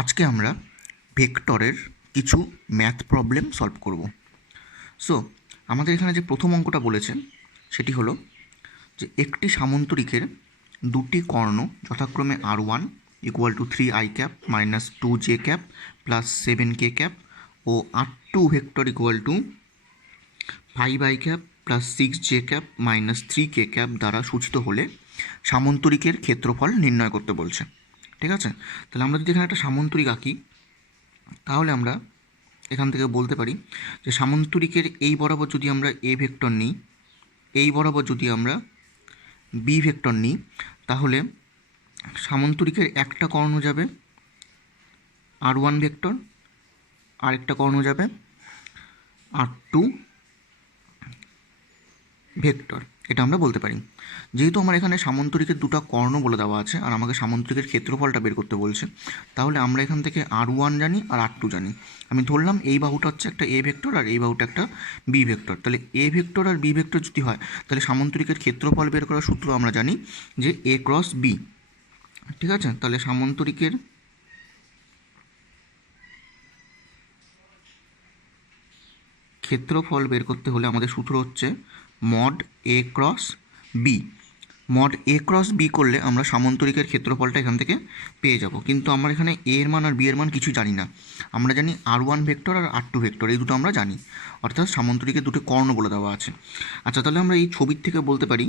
আজকে আমরা ভেক্টরের কিছু ম্যাথ প্রবলেম সলভ করব। সো আমাদের এখানে যে প্রথম অঙ্কটা বলেছে সেটি হলো যে একটি সামন্তরিকের দুটি কর্ণ যথাক্রমে R1 equal to 3i cap minus 2j cap plus 7k cap ও R2 vector equal to 5i cap plus 6j cap minus 3k cap দ্বারা সূচিত হলে সামন্তরিকের ক্ষেত্রফল নির্ণয় করতে বলছে। ঠিক আছে, তাহলে আমরা যদি এখানে একটা সামন্তরিক আঁকি তাহলে আমরা এখান থেকে বলতে পারি যে সামন্তরিকের এই বরাবর যদি আমরা এ ভেক্টর নিই, এই বরাবর যদি আমরা বি ভেক্টর নিই, তাহলে সামন্তরিকের একটা কর্ণ যাবে R1 ভেক্টর, আরেকটা কর্ণ যাবে R2 ভেক্টর। এটা আমরা বলতে পারি। যেহেতু আমার এখানে সামন্তরিকের দুটো কর্ণ বলে দেওয়া আছে আর আমাকে সামন্তরিকের ক্ষেত্রফলটা বের করতে বলছে, তাহলে আমরা এখান থেকে R1 জানি আর R2 জানি। আমি ধরলাম এই বাহুটা হচ্ছে একটা এ ভেক্টর আর এই বাহুটা একটা বি ভেক্টর। তাহলে এ ভেক্টর আর বি ভেক্টর যদি হয় তাহলে সামন্তরিকের ক্ষেত্রফল বের করার সূত্র আমরা জানি যে এ ক্রস বি। ঠিক আছে, তাহলে সামন্তরিকের ক্ষেত্রফল বের করতে হলে আমাদের সূত্র হচ্ছে mod A cross B. Mod A cross B করলে আমরা সামন্তরিকের ক্ষেত্রফলটা এখান থেকে পেয়ে যাব। কিন্তু আমরা এখানে এ এর মান আর বি এর মান কিছু জানি না। আমরা জানি R1 ভেক্টর আর R2 ভেক্টর, এই দুটো আমরা জানি, অর্থাৎ সামন্তরিকের দুটো কর্ণ বলে দেওয়া আছে। আচ্ছা, তাহলে আমরা এই ছবির থেকে বলতে পারি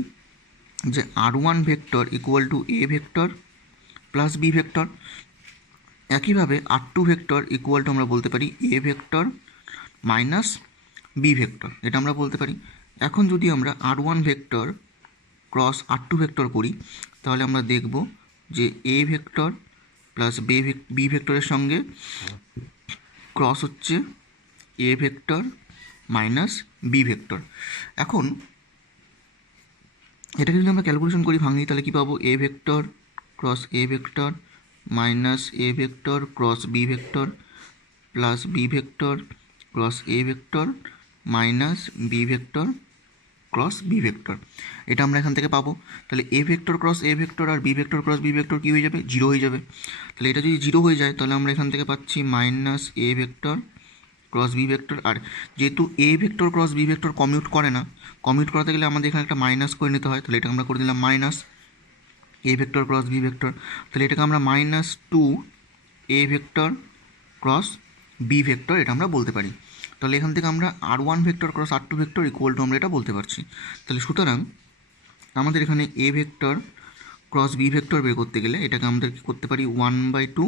যে R1 vector equal to A vector plus B vector. একইভাবে R2 ভেক্টর ইকুয়াল টু আমরা বলতে পারি A vector minus B vector, এটা আমরা বলতে পারি। এখন যদি আমরা R1 vector cross R2 vector করি তাহলে আমরা দেখব যে এ ভেক্টর প্লাস বি ভেক্টরের সঙ্গে ক্রস হচ্ছে A vector minus B vector. এখন এটাকে যদি আমরা ক্যালকুলেশন করি ভাঙি তাহলে কী পাবো? A vector cross A vector minus A vector cross B vector plus B vector cross A vector minus B vector cross B vector. এটা আমরা এখান থেকে পাবো। তাহলে A vector cross A vector আর B vector cross B vector কী হয়ে যাবে? জিরো হয়ে যাবে। তাহলে এটা যদি জিরো হয়ে যায় তাহলে আমরা এখান থেকে পাচ্ছি minus A vector cross B vector. আর যেহেতু A vector cross B vector commute করে না, কমিউট করাতে গেলে আমাদের এখানে একটা মাইনাস করে নিতে হয়। তাহলে এটা আমরা করে দিলাম minus A vector cross B vector. তাহলে এটাকে আমরা minus 2 A vector cross B vector এটা আমরা বলতে পারি। তাহলে এখান থেকে আমরা R1 vector cross R2 vector equal to আমরা এটা বলতে পারছি। তাহলে সুতরাং আমাদের এখানে A vector cross B vector বের করতে গেলে এটাকে আমাদের কী করতে পারি? 1/2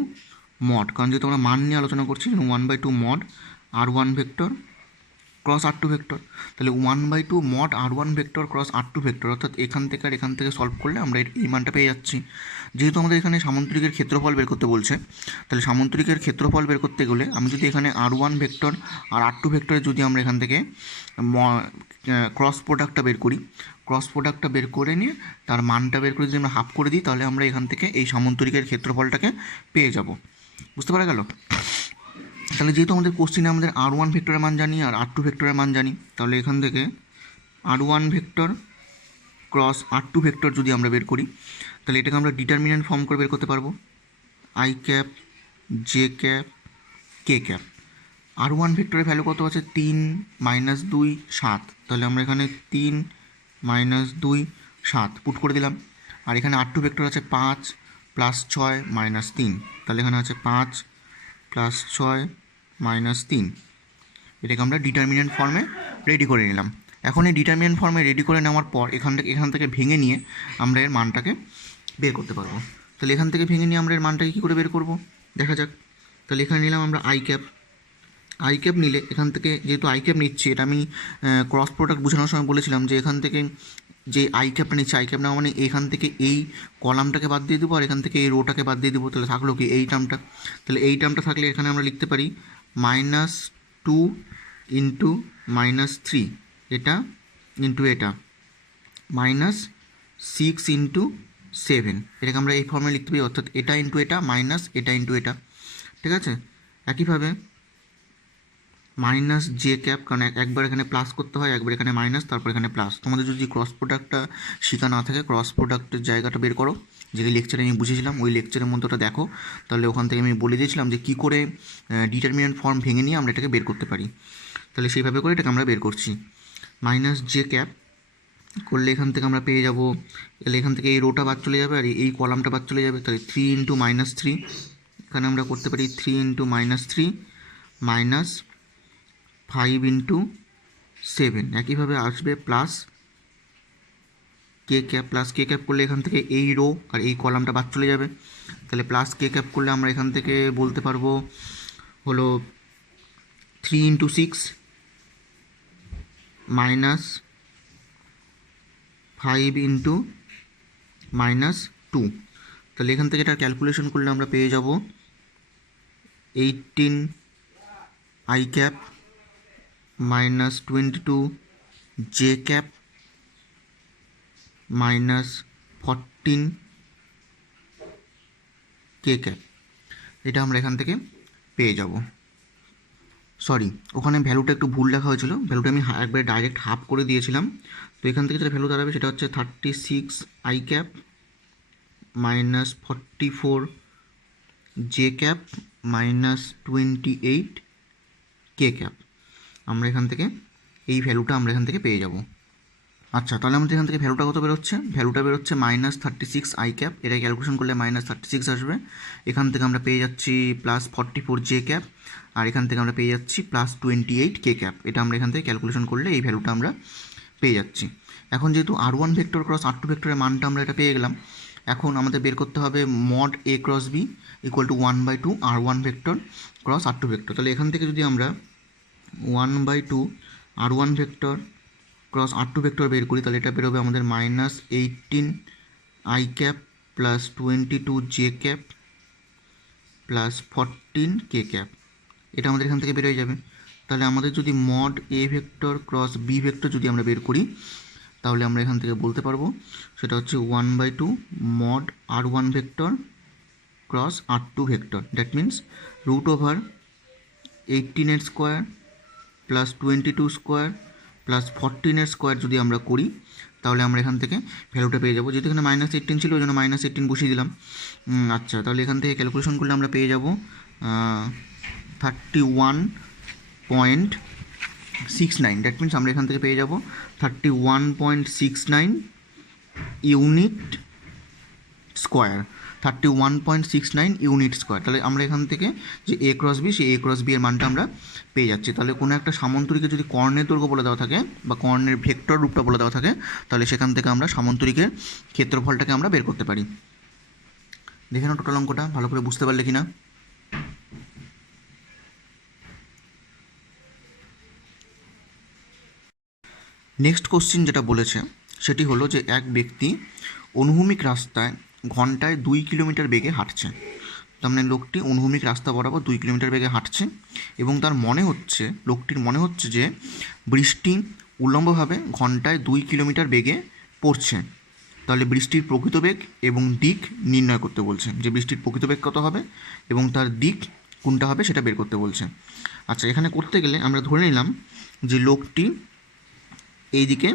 মড, কারণ যেহেতু আমরা মান নিয়ে আলোচনা করছি 1/2 mod R1 vector cross R2 vector. তাহলে 1/2 mod R1 vector cross R2 vector, অর্থাৎ এখান থেকে আর এখান থেকে সলভ করলে আমরা এই মানটা পেয়ে যাচ্ছি। যেহেতু আমাদের এখানে সামন্তরিকের ক্ষেত্রফল বের করতে বলছে, তাহলে সামন্তরিকের ক্ষেত্রফল বের করতে গেলে আমি যদি এখানে R1 ভেক্টর আর R2 ভেক্টরে যদি আমরা এখান থেকে ক্রস প্রোডাক্টটা বের করি, ক্রস প্রোডাক্টটা বের করে নিয়ে তার মানটা বের করে যদি আমরা হাফ করে দিই তাহলে আমরা এখান থেকে এই সামন্তরিকের ক্ষেত্রফলটাকে পেয়ে যাব। বুঝতে পারা গেল? তাহলে যেহেতু আমাদের কোশ্চিনে আমাদের R1 ভেক্টরের মান জানি আর R2 ভেক্টরের মান জানি, তাহলে এখান থেকে R1 vector cross R2 vector যদি আমরা বের করি তাহলে এটাকে আমরা ডিটারমিনেন্ট ফর্ম করে বের করতে পারবো। I cap J cap K cap. R1 ভেক্টরের ভ্যালু কত আছে? 3 - 2 7। তাহলে আমরা এখানে 3 - 2 7 পুট করে দিলাম। আর এখানে R2 ভেক্টর আছে 5 + 6 - 3। তাহলে এখানে আছে 5 + 6 - 3। এটাকে আমরা ডিটারমিনেন্ট ফর্মে রেডি করে নিলাম। এখন এই ডিটারমিনেন্ট ফর্মে রেডি করে নেওয়ার পর এখান থেকে ভেঙে নিয়ে আমরা এর মানটাকে বের করতে পারবো। তাহলে এখান থেকে ভেঙে নিয়ে আমরা এর মানটাকে কী করে বের করব দেখা যাক। তাহলে এখানে নিলাম আমরা আই ক্যাপ নিলে এখান থেকে যেহেতু আই ক্যাপ নিচ্ছি, এটা আমি ক্রস প্রোডাক্ট বোঝানোর সময় বলেছিলাম যে এখান থেকে যে আই ক্যাপটা নিচ্ছে, আই ক্যাপ নেওয়া মানে এখান থেকে এই কলামটাকে বাদ দিয়ে দেবো আর এখান থেকে এই রোটাকে বাদ দিয়ে দেবো। তাহলে থাকলো কি এই টার্মটা। তাহলে এই টার্মটা থাকলে এখানে আমরা লিখতে পারি -2 × -3 এটা ইন্টু এটা -6 × 7, এটাকে আমরা এই ফর্মে লিখতে পারি, অর্থাৎ এটা ইন্টু এটা মাইনাস এটা ইন্টু এটা। ঠিক আছে, একইভাবে মাইনাস জে ক্যাপ, কারণ একবার এখানে প্লাস করতে হয়, একবার এখানে মাইনাস, তারপর এখানে প্লাস। তোমাদের যদি ক্রস প্রোডাক্টটা শেখা না থাকে ক্রস প্রোডাক্টের জায়গাটা বের করো, যে লেকচারে আমি বুঝেছিলাম ওই লেকচারের মধ্যে ওটা দেখো, তাহলে ওখান থেকে আমি বলে দিয়েছিলাম যে কী করে ডিটারমিনেন্ট ফর্ম ভেঙে নিয়ে আমরা এটাকে বের করতে পারি। তাহলে সেইভাবে করে এটাকে আমরা বের করছি। মাইনাস জে ক্যাপ করলে এখান থেকে আমরা পেয়ে যাব, তাহলে এখান থেকে এই রোটা বাদ চলে যাবে আর এই কলামটা বাদ চলে যাবে, তাহলে 3 ইন্টু মাইনাস 3, এখানে আমরা করতে পারি 3 ইন্টু মাইনাস 3 মাইনাস 5 ইন্টু 7, একইভাবে আসবে প্লাস কে ক্যাপ। প্লাস কে ক্যাপ করলে এখান থেকে এই রো আর এই কলামটা বাদ চলে যাবে, তাহলে প্লাস কে ক্যাপ করলে আমরা এখান থেকে বলতে পারবো হলো 3 ইন্টু 6 মাইনাস 5 ইন্টু মাইনাস 2, তাহলে এখান থেকে এটা ক্যালকুলেশন করলে আমরা পেয়ে যাব 18 I cap minus 22 J cap minus 14 K cap, এটা আমরা এখান থেকে পেয়ে যাব। সরি, ওখানে ভ্যালুটা একটু ভুল লেখা হয়েছিল, ভ্যালুটা আমি একবারে ডাইরেক্ট হাফ করে দিয়েছিলাম। তো এখান থেকে যেটা ভ্যালু দাঁড়াবে সেটা হচ্ছে 36 I cap minus 44 J cap minus 28 K cap. আমরা এখান থেকে এই ভ্যালুটা আমরা এখান থেকে পেয়ে যাব। আচ্ছা, তাহলে আমাদের এখান থেকে ভ্যালুটা কত বেরোচ্ছে? ভ্যালুটা বেরোচ্ছে মাইনাস 36 আই ক্যাপ, এটা ক্যালকুলেশন করলে মাইনাস 36 আসবে। এখান থেকে আমরা পেয়ে যাচ্ছি প্লাস 44 জে ক্যাপ, আর এখান থেকে আমরা পেয়ে যাচ্ছি প্লাস 28 কে ক্যাপ। এটা আমরা এখান থেকে ক্যালকুলেশন করলে এই ভ্যালুটা আমরা পেয়ে যাচ্ছি। এখন যেহেতু R1 ভেক্টর ক্রস R2 ভেক্টরের মানটা আমরা এটা পেয়ে গেলাম, এখন আমাদের বের করতে হবে mod A cross B equal to 1/2 R1 vector cross R2 vector. তাহলে এখান থেকে যদি আমরা 1/2 R1 vector cross R2 vector বের করি, তাহলে এটা বেরোবে আমাদের minus 18 I cap plus 22 J cap plus 14 K cap. এটা আমাদের এখান থেকে বেরোয় যাবে। তাহলে আমাদের যদি mod A vector cross B vector যদি আমরা বের করি, তাহলে আমরা এখান থেকে বলতে পারবো সেটা হচ্ছে 1/2 mod R1 vector cross R2 vector, that means root over 18 square plus 22 square plus 14 square যদি আমরা করি, তাহলে আমরা এখান থেকে ভ্যালুটা পেয়ে যাবো। যেহেতু এখানে মাইনাস 18 ছিল ওই জন্য মাইনাস 18 বসিয়ে দিলাম। আচ্ছা, তাহলে এখান থেকে ক্যালকুলেশন করলে আমরা পেয়ে যাব 31.69, দ্যাট মিন্স আমরা এখান থেকে পেয়ে যাব 31.69 ইউনিট স্কোয়ার, 31.69 ইউনিট স্কোয়ার। তাহলে আমরা এখান থেকে যে এ ক্রস বি, সেই এ ক্রস বি এর মানটা আমরা পেয়ে যাচ্ছি। তাহলে কোনো একটা সামন্তরিকে যদি কর্ণের দৈর্ঘ্য বলে দেওয়া থাকে বা কর্ণের ভেক্টর রূপটা বলে দেওয়া থাকে, তাহলে সেখান থেকে আমরা সামন্তরিকের ক্ষেত্রফলটাকে আমরা বের করতে পারি। দেখে নাও টোটাল অঙ্কটা ভালো করে বুঝতে পারলে কিনা। নেক্সট কোশ্চিন যেটা বলেছে সেটি হলো যে এক ব্যক্তি অনুভূমিক রাস্তায় ঘন্টায় 2 কিলোমিটার বেগে হাঁটছে। তার মানে লোকটি অনুভূমিক রাস্তা বরাবর 2 কিলোমিটার বেগে হাঁটছে এবং তার লোকটির মনে হচ্ছে যে বৃষ্টি উল্লম্বভাবে ঘন্টায় 2 কিলোমিটার বেগে পড়ছে। তাহলে বৃষ্টির প্রকৃত বেগ এবং দিক নির্ণয় করতে বলছে, যে বৃষ্টির প্রকৃত বেগ কত হবে এবং তার দিক কোনটা হবে সেটা বের করতে বলছে। আচ্ছা, এখানে করতে গেলে আমরা ধরে নিলাম যে লোকটি এইদিকে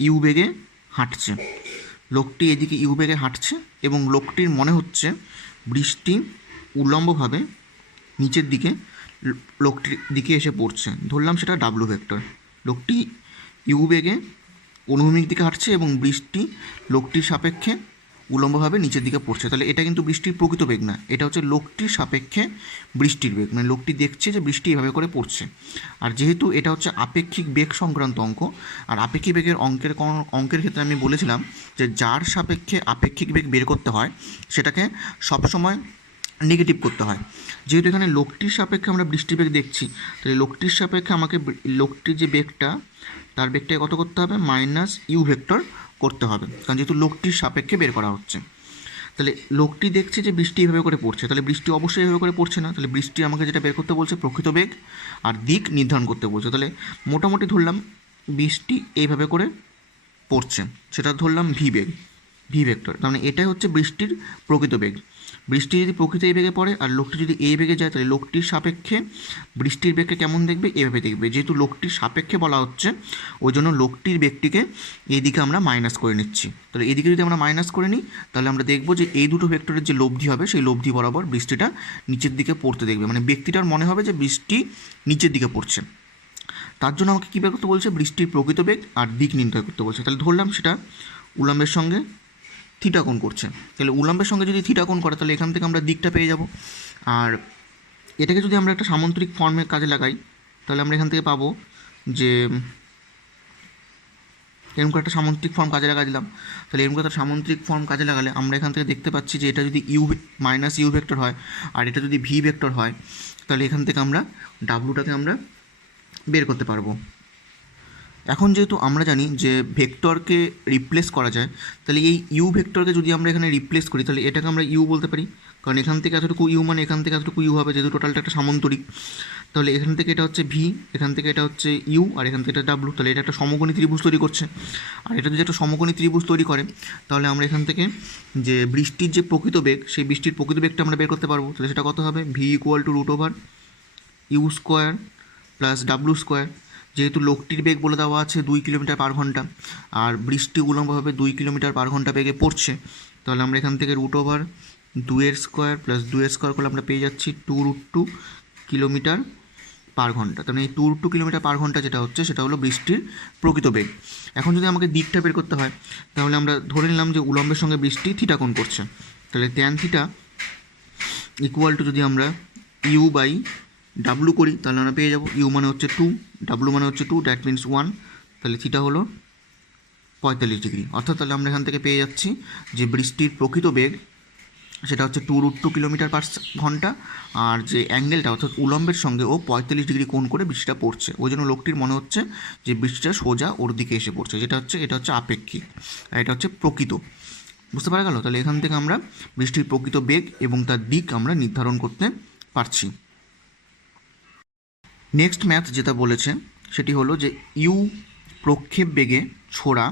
ইউ বেগে হাঁটছে, লোকটি এদিকে ইউ বেগে হাঁটছে এবং লোকটির মনে হচ্ছে বৃষ্টি উল্লম্বভাবে নিচের দিকে লোকটির দিকে এসে পড়ছে। ধরলাম সেটা ডাব্লু ভেক্টর। লোকটি ইউ বেগে অনুভূমিক দিকে হাঁটছে এবং বৃষ্টি লোকটির সাপেক্ষে উল্লম্বভাবে নিচের দিকে পড়ছে। তাহলে এটা কিন্তু বৃষ্টির প্রকৃত বেগ না, এটা হচ্ছে লোকটির সাপেক্ষে বৃষ্টির বেগ, মানে লোকটি দেখছে যে বৃষ্টি এভাবে করে পড়ছে। আর যেহেতু এটা হচ্ছে আপেক্ষিক বেগ সংক্রান্ত অঙ্ক, আর আপেক্ষিক বেগের অঙ্কের ক্ষেত্রে আমি বলেছিলাম যে যার সাপেক্ষে আপেক্ষিক বেগ বের করতে হয় সেটাকে সবসময় নেগেটিভ করতে হয়। যেহেতু এখানে লোকটির সাপেক্ষে আমরা বৃষ্টির বেগ দেখছি, তাহলে লোকটির সাপেক্ষে আমাকে লোকটির যে বেগটা তার বেগটাকে কত করতে হবে, মাইনাস ইউ ভেক্টর করতে হবে, কারণ যেহেতু লোকটির সাপেক্ষে বের করা হচ্ছে। তাহলে লোকটি দেখছে যে বৃষ্টি এভাবে করে পড়ছে, তাহলে বৃষ্টি অবশ্যই এভাবে করে পড়ছে না, তাহলে বৃষ্টি আমাকে যেটা বের করতে বলছে প্রকৃত বেগ আর দিক নির্ধারণ করতে বলছে। তাহলে মোটামুটি ধরলাম বৃষ্টি এইভাবে করে পড়ছে, সেটা ধরলাম ভি ভেক্টর, তার মানে এটাই হচ্ছে বৃষ্টির প্রকৃত বেগ। বৃষ্টি যদি প্রকৃত এই বেগে পড়ে আর লোকটি যদি এই বেগে যায়, তাহলে লোকটির সাপেক্ষে বৃষ্টির বেগকে কেমন দেখবে, এভাবে দেখবে। যেহেতু লোকটির সাপেক্ষে বলা হচ্ছে, ওই জন্য লোকটির বেগটিকে এইদিকে আমরা মাইনাস করে নিচ্ছি। তাহলে এদিকে যদি আমরা মাইনাস করে নিই, তাহলে আমরা দেখব যে এই দুটো ভেক্টরের যে লব্ধি হবে, সেই লব্ধি বরাবর বৃষ্টিটা নিচের দিকে পড়তে দেখবে, মানে ব্যক্তিটার মনে হবে যে বৃষ্টি নিচের দিকে পড়ছে। তার জন্য আমাকে কী বের করতে বলছে, বৃষ্টির প্রকৃত বেগ আর দিক নির্ণয় করতে বলছে। তাহলে ধরলাম সেটা উল্লম্বের সঙ্গে থিটা কোণ করছে। তাহলে উল্লম্বের সঙ্গে যদি থিটা কোণ করে, তাহলে এখান থেকে আমরা দিকটা পেয়ে যাব। আর এটাকে যদি আমরা একটা সামান্তরিক ফর্মে কাজে লাগাই, তাহলে আমরা এখান থেকে পাবো যে এরকম একটা সামান্তরিক ফর্ম কাজে লাগা দিলাম। তাহলে এরকম একটা সামান্তরিক ফর্ম কাজে লাগালে আমরা এখান থেকে দেখতে পাচ্ছি যে এটা যদি মাইনাস ইউ ভেক্টর হয় আর এটা যদি ভি ভেক্টর হয়, তাহলে এখান থেকে আমরা ডাব্লুটাকে আমরা বের করতে পারবো। এখন যেহেতু আমরা জানি যে ভেক্টরকে রিপ্লেস করা যায়, তাহলে এই ইউ ভেক্টরকে যদি আমরা এখানে রিপ্লেস করি, তাহলে এটাকে আমরা ইউ বলতে পারি, কারণ এখান থেকে এতটুকু ইউ মানে এখান থেকে এতটুকু ইউ হবে, যেহেতু টোটালটা একটা সামান্তরিক। তাহলে এখান থেকে এটা হচ্ছে ভি, এখান থেকে এটা হচ্ছে ইউ, আর এখান থেকে এটা ডাব্লু। তাহলে এটা একটা সমকোণী ত্রিভুজ তৈরি করছে। আর এটা যদি একটা সমকোণী ত্রিভুজ তৈরি করে, তাহলে আমরা এখান থেকে যে বৃষ্টির যে প্রকৃত বেগ, সেই বৃষ্টির প্রকৃত বেগটা আমরা বের করতে পারবো। তাহলে সেটা কত হবে, V equal to root over U square plus W square. যেহেতু লোকটির বেগ বলে দেওয়া আছে 2 কিলোমিটার পার ঘন্টা, আর বৃষ্টি উল্লম্বভাবে 2 কিলোমিটার পার ঘন্টা বেগে পড়ছে, তাহলে আমরা এখান থেকে root over 2 square plus 2 square করলে আমরা পেয়ে যাচ্ছি 2√2 কিলোমিটার পার ঘন্টা। তাহলে এই 2√2 কিলোমিটার পার ঘন্টা যেটা হচ্ছে, সেটা হলো বৃষ্টির প্রকৃত বেগ। এখন যদি আমাকে দিকটা বের করতে হয়, তাহলে আমরা ধরে নিলাম যে উল্লম্বের সঙ্গে বৃষ্টি থিটা কোণ করছে। তাহলে ট্যান থিটা ইকুয়াল টু, যদি আমরা ইউ বাই ডাব্লু করি, তাহলে আমরা পেয়ে যাবো ইউ মানে হচ্ছে 2, ডাব্লু মানে হচ্ছে 2, দ্যাট মিনস 1। তাহলে থিটা হলো 45 ডিগ্রি। অর্থাৎ তাহলে আমরা এখান থেকে পেয়ে যাচ্ছি যে বৃষ্টির প্রকৃত বেগ সেটা হচ্ছে 2√2 কিলোমিটার পার ঘন্টা, আর যে অ্যাঙ্গেলটা অর্থাৎ উলম্বের সঙ্গে ও 45 ডিগ্রি কোণ করে বৃষ্টিটা পড়ছে। ওই জন্য লোকটির মনে হচ্ছে যে বৃষ্টিটা সোজা ওর দিকে এসে পড়ছে, এটা হচ্ছে আপেক্ষিক, আর এটা হচ্ছে প্রকৃত। বুঝতে পারা গেল? তাহলে এখান থেকে আমরা বৃষ্টির প্রকৃত বেগ এবং তার দিক আমরা নির্ধারণ করতে পারছি। নেক্সট ম্যাথ যেটা বলেছে সেটি হলো যে ইউ প্রক্ষেপ বেগে ছোড়া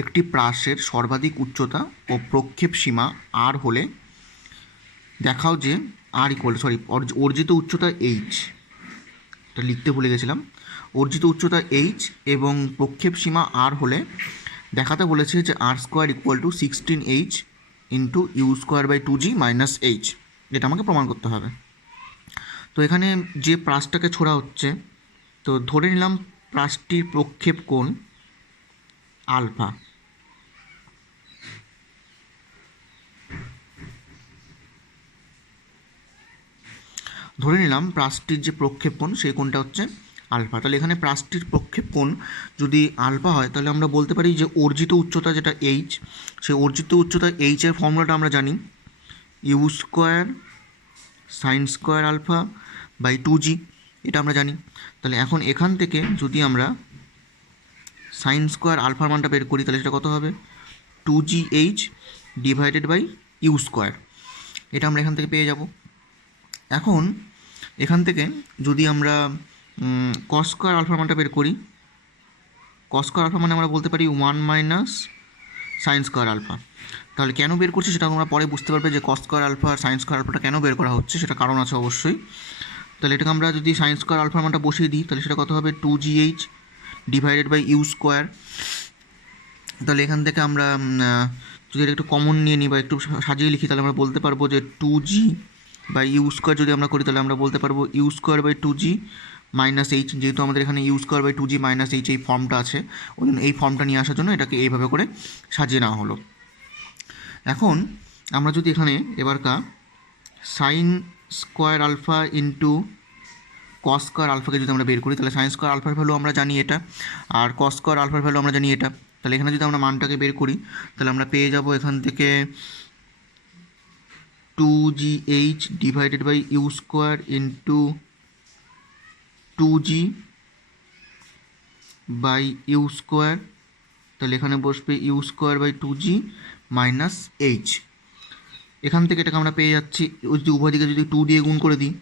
একটি প্রাসের সর্বাধিক উচ্চতা ও প্রক্ষেপ সীমা আর হলে দেখাও যে আর ইকুয়াল অর্জিত উচ্চতা এইচ, এটা লিখতে ভুলে গেছিলাম, অর্জিত উচ্চতা এইচ এবং প্রক্ষেপ সীমা আর হলে দেখাতে বলেছে যে R square equal to 16h into U square by 2g minus H, এটা আমাকে প্রমাণ করতে হবে। তো এখানে যে প্রাসটাকে ছোড়া হচ্ছে, তো ধরে নিলাম প্রাসটির প্রক্ষেপ কোণ আলফা। ধরে নিলাম প্রাসটির যে প্রক্ষেপ কোণ সেই কোণটা হচ্ছে আলফা। তাহলে এখানে প্রাসটির প্রক্ষেপ কোণ যদি আলফা হয়, তাহলে আমরা বলতে পারি যে অর্জিত উচ্চতা যেটা এইচ, সেই অর্জিত উচ্চতা এইচের ফর্মুলাটা আমরা জানি, U square sine square alpha by 2g, এটা আমরা জানি। তাহলে এখন এখান থেকে যদি আমরা সাইন স্কোয়ার আলফার মানটা বের করি, তাহলে সেটা কত হবে, 2gh divided by U square, এটা আমরা এখান থেকে পেয়ে যাব। এখন এখান থেকে যদি আমরা কস স্কোয়ার আলফার মানটা বের করি, কস স্কোয়ার আলফা মানে আমরা বলতে পারি 1 মাইনাস সাইন স্কোয়ার আলফা। তাহলে কেন বের করছি সেটা তোমরা পরে বুঝতে পারবে যে কস স্কোয়ার আলফা আর সাইন স্কোয়ার আলফাটা কেন বের করা হচ্ছে, সেটা কারণ আছে অবশ্যই। তাহলে এটাকে আমরা যদি সাইন স্কোয়ার আলফার মানটা বসিয়ে দিই, তাহলে সেটা কত হবে, 2gh divided by U square. তাহলে এখান থেকে আমরা যদি এটা একটু কমন নিয়ে নিই বা একটু সাজিয়ে লিখি, তাহলে আমরা বলতে পারবো যে 2g বাই ইউ স্কোয়ার যদি আমরা করি, তাহলে আমরা বলতে পারবো U square by 2g minus H. যেহেতু আমাদের এখানে U square by 2g minus H এই ফর্মটা আছে, ওই জন্য এই ফর্মটা নিয়ে আসার জন্য এটাকে এইভাবে করে সাজিয়ে নেওয়া হলো। এখন আমরা যদি এখানে এবারকার sine square alpha into cos square আলফাকে যদি আমরা বের করি, তাহলে সাইন স্কোয়ার আলফার ভ্যালু আমরা জানি এটা, আর কস স্কোয়ার আলফার ভ্যালু আমরা জানি এটা। তাহলে এখানে যদি আমরা মানটাকে বের করি, তাহলে আমরা পেয়ে যাব এখান থেকে 2gh divided by U square into 2g by U square. তাহলে এখানে বসবে U square by 2g minus H. এখান থেকে এটাকে আমরা পেয়ে যাচ্ছি, যদি উভয় দিকে যদি 2 দিয়ে গুণ করে দিই,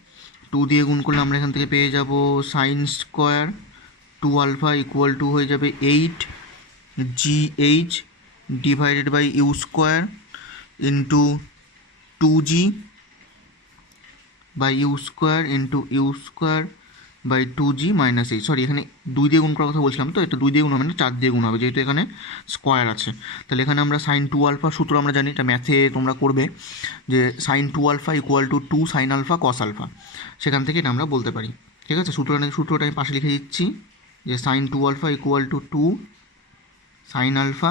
2 দিয়ে গুণ করলে আমরা এখান থেকে পেয়ে যাব sine square 2 alpha equal to হয়ে যাবে 8gh divided by U square into 2g by U square into U square by 2g minus H. Sorry, এখানে 2 দিয়ে গুণ করার কথা বলছিলাম, তো এটা 2 দিয়ে গুণ হবে না, 4 দিয়ে গুণ হবে, যেহেতু এখানে স্কোয়ার আছে। তাহলে এখানে আমরা সাইন 2 আলফা সূত্র আমরা জানি, এটা ম্যাথে তোমরা করবে যে sine 2 alpha equal to 2 sine alpha cos alpha, সেখান থেকে এটা আমরা বলতে পারি। ঠিক আছে, সূত্রটা আমি পাশে লিখে দিচ্ছি যে sine 2 alpha equal to 2 sine alpha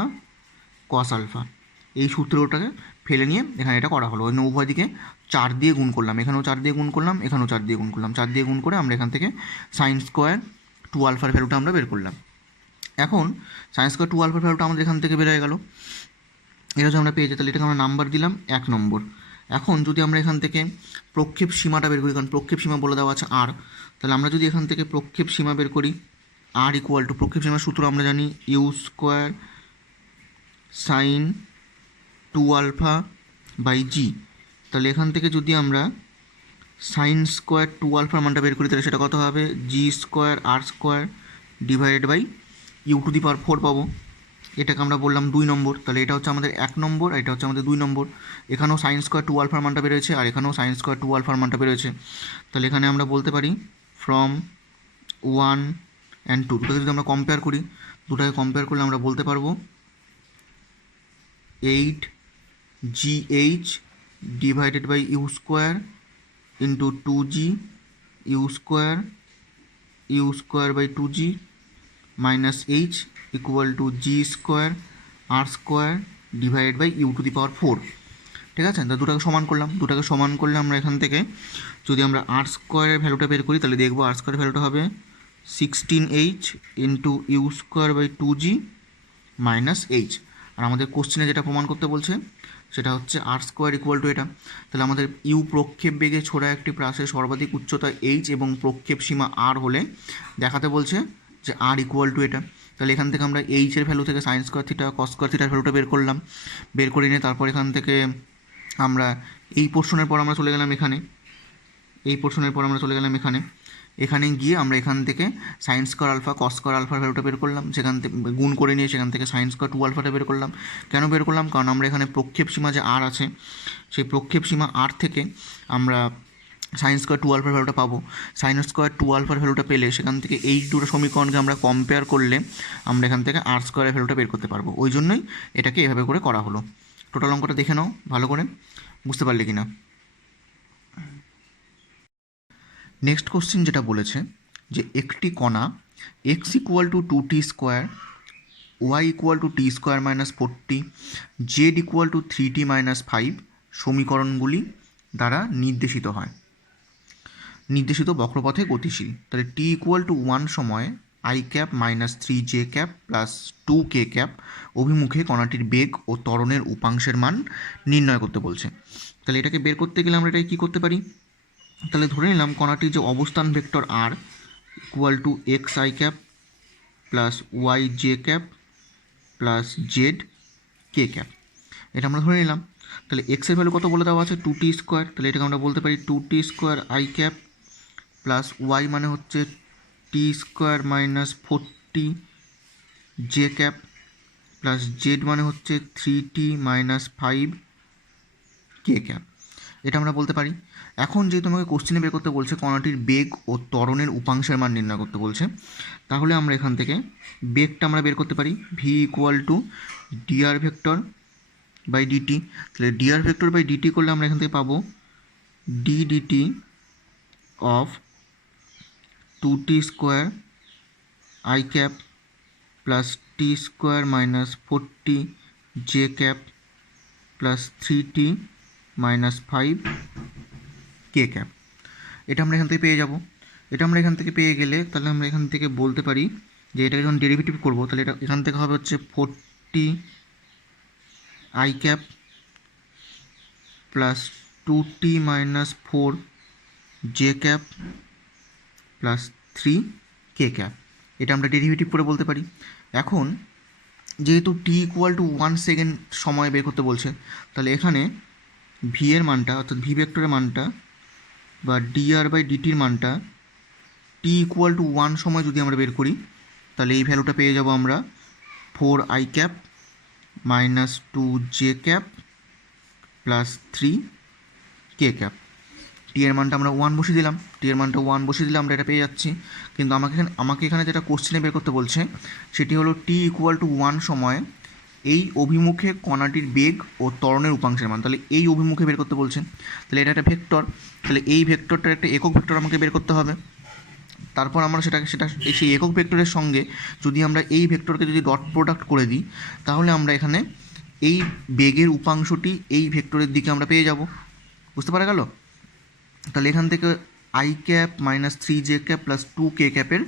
cos alpha. এই সূত্রটাকে ফেলে নিয়ে এখানে এটা করা হলো। অন্য উভয় দিকে 4 দিয়ে গুণ করলাম, এখানেও 4 দিয়ে গুণ করলাম, এখানেও 4 দিয়ে গুণ করলাম, 4 দিয়ে গুণ করে আমরা এখান থেকে সাইন স্কোয়ার 2 আলফার ভ্যালুটা আমরা বের করলাম। এখন সাইন স্কোয়ার 2 আলফার ভ্যালুটা আমাদের এখান থেকে বের হয়ে গেল, এটা যদি আমরা পেয়ে যাই তাহলে এটাকে আমরা নাম্বার দিলাম 1 নম্বর। এখন যদি আমরা এখান থেকে প্রক্ষেপ সীমাটা বের করি, কারণ প্রক্ষেপ সীমা বলে দেওয়া আছে আর, তাহলে আমরা যদি এখান থেকে প্রক্ষেপ সীমা বের করি, আর ইকুয়াল টু প্রক্ষেপ সীমার সূত্র আমরা জানি U square sine 2 alpha by G. তাহলে এখান থেকে যদি আমরা সাইন স্কোয়ার 2 আলফার মানটা বের করি তাহলে সেটা কত হবে, G square R square divided by U to the power 4 পাবো। এটাকে আমরা বললাম 2 নম্বর, তাহলে এটা হচ্ছে আমাদের 1 নম্বর, আর এটা হচ্ছে আমাদের 2 নম্বর। এখানেও সাইন স্কোয়ার 2 আলফার মানটা বেরোয়েছে, আর এখানেও সাইন স্কোয়ার 2 আলফার মানটা বেরোয়েছে। তাহলে এখানে আমরা বলতে পারি ফ্রম 1 অ্যান্ড 2 দুটোকে যদি আমরা কম্পেয়ার করি, দুটোকে কম্পেয়ার করলে আমরা বলতে পারবো 8gh divided by U square into 2g U square by 2g minus H equal to G square R square divided by U to the power 4। ঠিক আছে, তো দুটাকে সমান করলে আমরা এখান থেকে যদি আমরা আর স্কোয়ারের ভ্যালুটা বের করি তাহলে দেখবো আর স্কোয়ারের ভ্যালুটা হবে 16h into U square by 2g minus H. আর আমাদের কোশ্চেনে যেটা প্রমাণ করতে বলছে সেটা হচ্ছে আর স্কোয়ার ইকুয়াল টু এটা। তাহলে আমাদের ইউ প্রক্ষেপ বেগে ছোড়া একটি প্রাসের সর্বাধিক উচ্চতা এইচ এবং প্রক্ষেপ সীমা আর হলে দেখাতে বলছে যে আর ইকুয়াল টু এটা। তাহলে এখান থেকে আমরা এইচের ভ্যালু থেকে sine square theta cos square থিটার ভ্যালুটা বের করলাম, বের করে নিয়ে তারপর এখান থেকে আমরা এই পোর্শনের পর আমরা চলে গেলাম এখানে গিয়ে আমরা এখান থেকে sine square alpha cos square আলফার ভ্যালুটা বের করলাম, সেখান থেকে গুণ করে নিয়ে সেখান থেকে সাইন স্কোয়ার 2 আলফাটা বের করলাম। কেন বের করলাম, কারণ আমরা এখানে প্রক্ষেপ সীমা যে আর আছে সেই প্রক্ষেপ সীমা আর থেকে আমরা সাইন স্কোয়ার 2 আলফার ভ্যালুটা পাবো। সাইন স্কোয়ার 2 আলফার ভ্যালুটা পেলে সেখান থেকে এই দুটো সমীকরণকে আমরা কম্পেয়ার করলে আমরা এখান থেকে আর স্কোয়ারের ভ্যালুটা বের করতে পারবো। ওই জন্যই এটাকে এভাবে করে করা হলো। টোটাল অঙ্কটা দেখে নাও ভালো করে, বুঝতে পারলে কি না। নেক্সট কোশ্চেন যেটা বলেছে যে একটি কণা X equal to 2t square, Y equal to T square minus 4t, Z equal to 3t minus 5 সমীকরণগুলি দ্বারা নির্দেশিত হয়, নির্দেশিত বক্রপথে গতিশীল। তাহলে টি ইকুয়াল টু 1 সময়ে I cap minus 3j cap plus 2k cap অভিমুখে কণাটির বেগ ও ত্বরণের উপাংশের মান নির্ণয় করতে বলছে। তাহলে এটাকে বের করতে গেলে আমরা এটাকে কী করতে পারি, তাহলে ধরে নিলাম কণাটির যে অবস্থান vector R equal to X I cap plus Y J cap plus Z K cap, এটা আমরা ধরে নিলাম। তাহলে এক্সের ভ্যালু কত বলে দেওয়া আছে 2t স্কোয়ার, তাহলে এটাকে আমরা বলতে পারি 2t square I cap plus Y মানে হচ্ছে T square minus 4t J cap plus Z মানে হচ্ছে 3t মাইনাস 5 কে ক্যাপ, এটা আমরা বলতে পারি। এখন যেহেতু আমাকে কোশ্চেনে বের করতে বলছে কণাটির বেগ ও ত্বরণের উপাংশের মান নির্ণয় করতে বলছে, তাহলে আমরা এখান থেকে বেগটা আমরা বের করতে পারি V equal to DR vector by DT. তাহলে ডিআর ভেক্টর বাই ডিটি করলে আমরা এখান থেকে পাবো D DT of 2t square I cap plus T square minus 4t J cap plus 3t minus 5 K cap, এটা আমরা এখান থেকে পেয়ে যাব। এটা আমরা এখান থেকে পেয়ে গেলে তাহলে আমরা এখান থেকে বলতে পারি যে এটাকে যখন ডেরিভেটিভ করবো তাহলে এটা এখান থেকে হবে হচ্ছে 4t I cap plus 2t minus 4 J cap plus 3 K cap, এটা আমরা ডেরিভেটিভ করে বলতে পারি। এখন যেহেতু টি ইকুয়াল টু 1 সেকেন্ড সময় বের করতে বলছে, তাহলে এখানে ভি এর মানটা অর্থাৎ ভি ভেক্টরের মানটা বা ডিআর বাই ডিটির মানটা টি ইকুয়াল টু 1 সময় যদি আমরা বের করি তাহলে এই ভ্যালুটা পেয়ে যাব আমরা 4 I cap minus 2 J cap plus 3 K cap. T এর মানটা আমরা 1 বসিয়ে দিলাম, টি এর মানটা 1 বসিয়ে দিলে আমরা এটা পেয়ে যাচ্ছি। কিন্তু আমাকে এখানে যেটা কোশ্চেনে বের করতে বলছে সেটি হলো টি ইকুয়াল টু 1 সময়ে এই অভিমুখে কণাটির বেগ ও ত্বরণের উপাংশের মান। তাহলে এই অভিমুখে বের করতে বলছেন, তাহলে এটা একটা ভেক্টর, তাহলে এই ভেক্টরটার একটা একক ভেক্টর আমাকে বের করতে হবে। তারপর আমরা সেটা সেই একক ভেক্টরের সঙ্গে যদি আমরা এই ভেক্টরকে যদি ডট প্রোডাক্ট করে দিই, তাহলে আমরা এখানে এই বেগের উপাংশটি এই ভেক্টরের দিকে আমরা পেয়ে যাব। বুঝতে পারা গেল? তাহলে এখান থেকে I cap minus 3 J cap plus 2 K ক্যাপের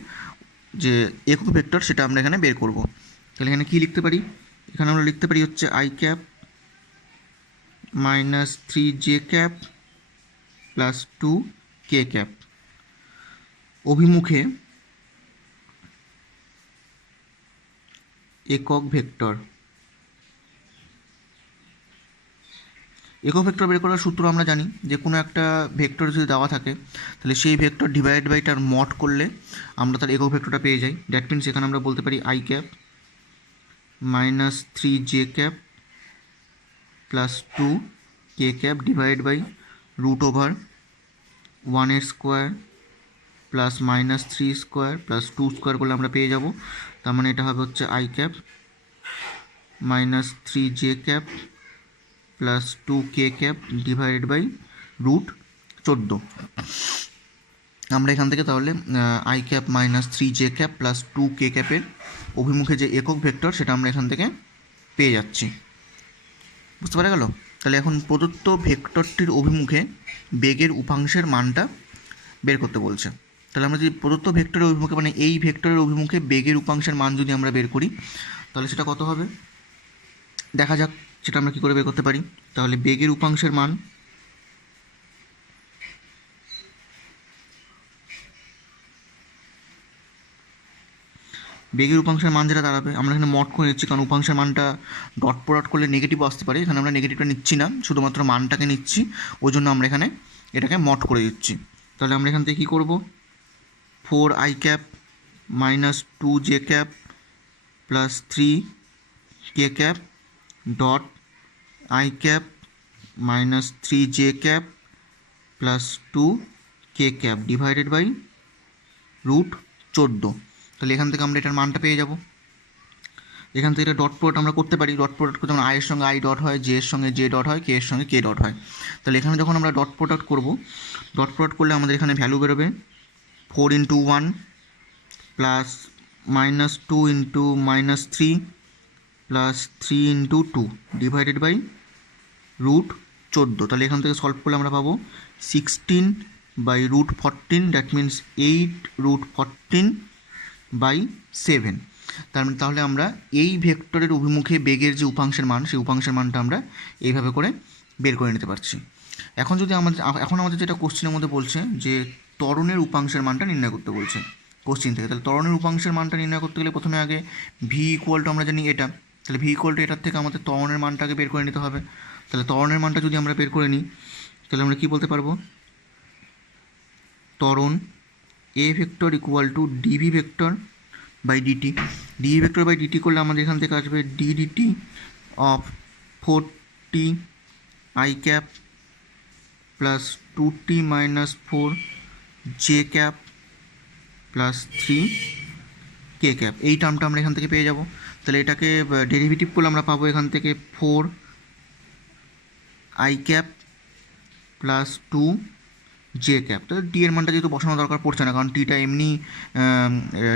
যে একক ভেক্টর সেটা আমরা এখানে বের করব। তাহলে এখানে কী লিখতে পারি? এখানে আমরা লিখতে পারি হচ্ছে I cap minus 3 J cap plus 2 K cap অভিমুখে একক ভেক্টর। একক ভেক্টর বের করার সূত্র আমরা জানি, যে কোনো একটা ভেক্টর যদি দেওয়া থাকে তাহলে সেই ভেক্টর ডিভাইড বাই তার মড করলে আমরা তার একক ভেক্টরটা পেয়ে যাই। দ্যাট মিনস এখানে আমরা বলতে পারি I cap minus 3 J cap plus 2 K cap divide by root over 1 square plus minus 3 square plus 2 square করলে আমরা পেয়ে যাব। তার মানে এটা হবে হচ্ছে I cap minus 3 J cap plus 2 K cap divided by root 14। আমরা এখান থেকে তাহলে I cap minus 3 J cap plus 2 K ক্যাপের অভিমুখে যে একক ভেক্টর সেটা আমরা এখান থেকে পেয়ে যাচ্ছি। বুঝতে পারা গেল? তাহলে এখন প্রদত্ত ভেক্টরটির অভিমুখে বেগের উপাংশের মানটা বের করতে বলছে। তাহলে আমরা যদি প্রদত্ত ভেক্টরের অভিমুখে মানে এই ভেক্টরের অভিমুখে বেগের উপাংশের মান যদি আমরা বের করি তাহলে সেটা কত হবে দেখা যাক সেটা আমরা কী করে বের করতে পারি। তাহলে বেগের উপাংশের মান যেটা দাঁড়াবে, আমরা এখানে মড করে নিচ্ছি কারণ উপাংশের মানটা ডট প্রোডাক্ট করলে নেগেটিভও আসতে পারে, এখানে আমরা নেগেটিভটা নিচ্ছি না, শুধুমাত্র মানটাকে নিচ্ছি, ওই জন্য আমরা এখানে এটাকে মড করে দিচ্ছি। তাহলে আমরা এখান থেকে কী করবো, 4i cap minus 2j cap plus 3k cap dot I cap minus 3j cap plus 2k cap divided by root 14। তাহলে এখান থেকে আমরা এটার মানটা পেয়ে যাব। এখান থেকে এটা ডট প্রোডাক্ট আমরা করতে পারি, ডট প্রোডাক্ট করতে যেমন আইয়ের সঙ্গে আই ডট হয়, জে এর সঙ্গে জে ডট হয়, কে এর সঙ্গে কে ডট হয়। তাহলে এখানে যখন আমরা ডট প্রোডাক্ট করব, ডট প্রোডাক্ট করলে আমাদের এখানে ভ্যালু বেরোবে 4 × 1 plus minus 2 × minus 3 plus 3 × 2 divided by root 14। তাহলে এখান থেকে সলভ করলে আমরা পাবো 16 বাই রুট 14, দ্যাট মিনস 8√14/7। তাহলে আমরা এই ভেক্টরের অভিমুখে বেগের যে উপাংশের মান সেই উপাংশের মানটা আমরা এইভাবে করে বের করে নিতে পারছি। এখন আমাদের যেটা কোশ্চেনের মধ্যে বলছে যে ত্বরণের উপাংশের মানটা নির্ণয় করতে বলছে কোশ্চেন থেকে। তাহলে ত্বরণের উপাংশের মানটা নির্ণয় করতে গেলে প্রথমে আগে ভি ইকুয়াল টু আমরা জানি এটা, তাহলে ভি ইকুয়াল টু এটার থেকে আমাদের ত্বরণের মানটাকে বের করে নিতে হবে। তাহলে ত্বরণের মানটা যদি আমরা বের করে নিই তাহলে আমরা কী বলতে পারবো, ত্বরণ A vector equal to DV vector by DT. DV vector by DT করলে আমাদের এখান থেকে আসবে D DT of 4t I cap plus 2t minus 4j cap plus 3k cap. এই টার্মটা আমরা এখান থেকে পেয়ে যাব। তাহলে এটাকে ডেরিভেটিভ করলে আমরা পাবো এখান থেকে 4i cap plus 2j cap. তাহলে টি এর মানটা যেহেতু বসানো দরকার পড়ছে না, কারণ টিটা এমনি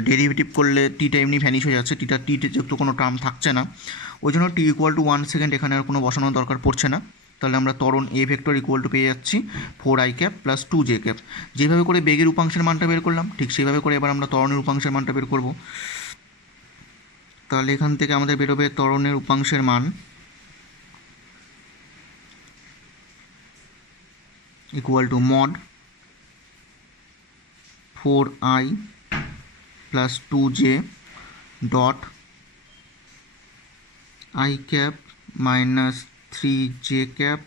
ডেরিভেটিভ করলে টিটা এমনি ভ্যানিশ হয়ে যাচ্ছে, টিতে যেহেতু কোনো টার্ম থাকছে না, ওই জন্য টি ইকুয়াল টু 1 সেকেন্ড এখানে আর কোনো বসানোর দরকার পড়ছে না। তাহলে আমরা ত্বরণ এ ভেক্টর ইকুয়াল টু পেয়ে যাচ্ছি 4i cap plus 2j cap. যেভাবে করে বেগের উপাংশের মানটা বের করলাম ঠিক সেইভাবে করে এবার আমরা ত্বরণের উপাংশের মানটা বের করব। তাহলে এখান থেকে আমাদের বেরোবে ত্বরণের উপাংশের মান equal to mod 4i plus 2j dot I cap minus 3j cap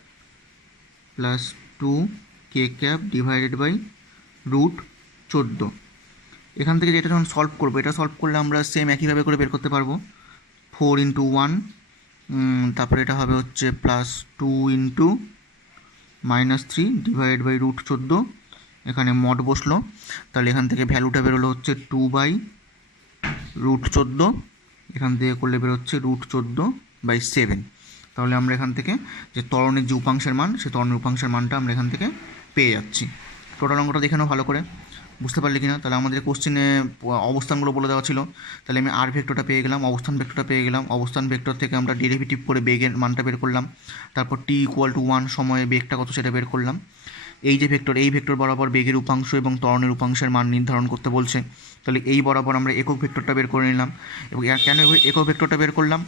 plus 2k cap divided by root 14। এখান থেকে যেটা যখন সলভ করবো, এটা সলভ করলে আমরা সেম একইভাবে করে বের করতে পারবো। 4 × 1 তারপরে এটা হবে হচ্ছে প্লাস 2 × -3 ডিভাইডেড বাই √14, এখানে মড বসলো, তাহলে এখান থেকে ভ্যালুটা বেরোলো হচ্ছে 2/√14, এখান থেকে করলে বেরোচ্ছে √14/7। তাহলে আমরা এখান থেকে যে ত্বরণের যে উপাংশের মান, সেই ত্বরণের উপাংশের মানটা আমরা এখান থেকে পেয়ে যাচ্ছি। টোটাল অঙ্কটা দেখে নাও ভালো করে, বুঝতে পারলে কিনা। তাহলে আমাদের কোশ্চেনে অবস্থানগুলো বলে দেওয়া ছিল, তাহলে আমি আর ভেক্টরটা পেয়ে গেলাম, অবস্থান ভেক্টরটা পেয়ে গেলাম, অবস্থান ভেক্টর থেকে আমরা ডেরিভেটিভ করে বেগের মানটা বের করলাম, তারপর t=1 সময়ে বেগটা কত সেটা বের করলাম। এই যে ভেক্টর, এই ভেক্টর বরাবর বেগের উপাংশ এবং ত্বরণের উপাংশের মান নির্ধারণ করতে বলছে, তাহলে এই বরাবর আমরা একক ভেক্টরটা বের করে নিলাম। এবং কেন একক ভেক্টরটা বের করলাম,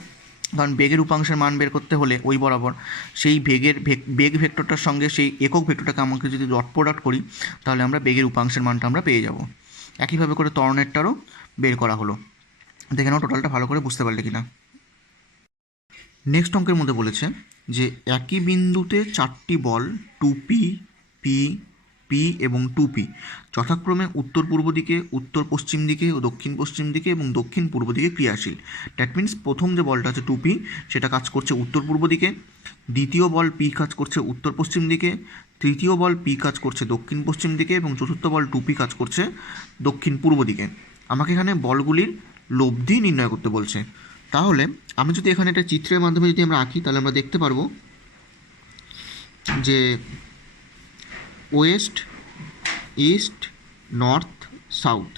কারণ বেগের উপাংশের মান বের করতে হলে ওই বরাবর সেই বেগ ভেক্টরটার সঙ্গে সেই একক ভেক্টরটাকে আমাকে যদি ডট প্রোডাক্ট করি, তাহলে আমরা বেগের উপাংশের মানটা আমরা পেয়ে যাব। একইভাবে করে ত্বরণেরটারও বের করা হলো। দেখে নাও টোটালটা ভালো করে বুঝতে পারলে কিনা। নেক্সট অঙ্কের মধ্যে বলেছে যে একই বিন্দুতে 4টি বল 2p, p, p এবং 2p যথাক্রমে উত্তর পূর্ব দিকে, উত্তর পশ্চিম দিকে ও দক্ষিণ পশ্চিম দিকে এবং দক্ষিণ পূর্ব দিকে ক্রিয়াশীল। দ্যাট মিন্স প্রথম যে বলটা আছে 2p, সেটা কাজ করছে উত্তর পূর্ব দিকে, দ্বিতীয় বল p কাজ করছে উত্তর পশ্চিম দিকে, তৃতীয় বল p কাজ করছে দক্ষিণ পশ্চিম দিকে এবং চতুর্থ বল 2p কাজ করছে দক্ষিণ পূর্ব দিকে। আমাকে এখানে বলগুলির লব্ধি নির্ণয় করতে বলছে। তাহলে আমি যদি এখানে একটা চিত্রের মাধ্যমে যদি আমরা আঁকি, তাহলে আমরা দেখতে পারবো যে ওয়েস্ট, ইস্ট, নর্থ, সাউথ,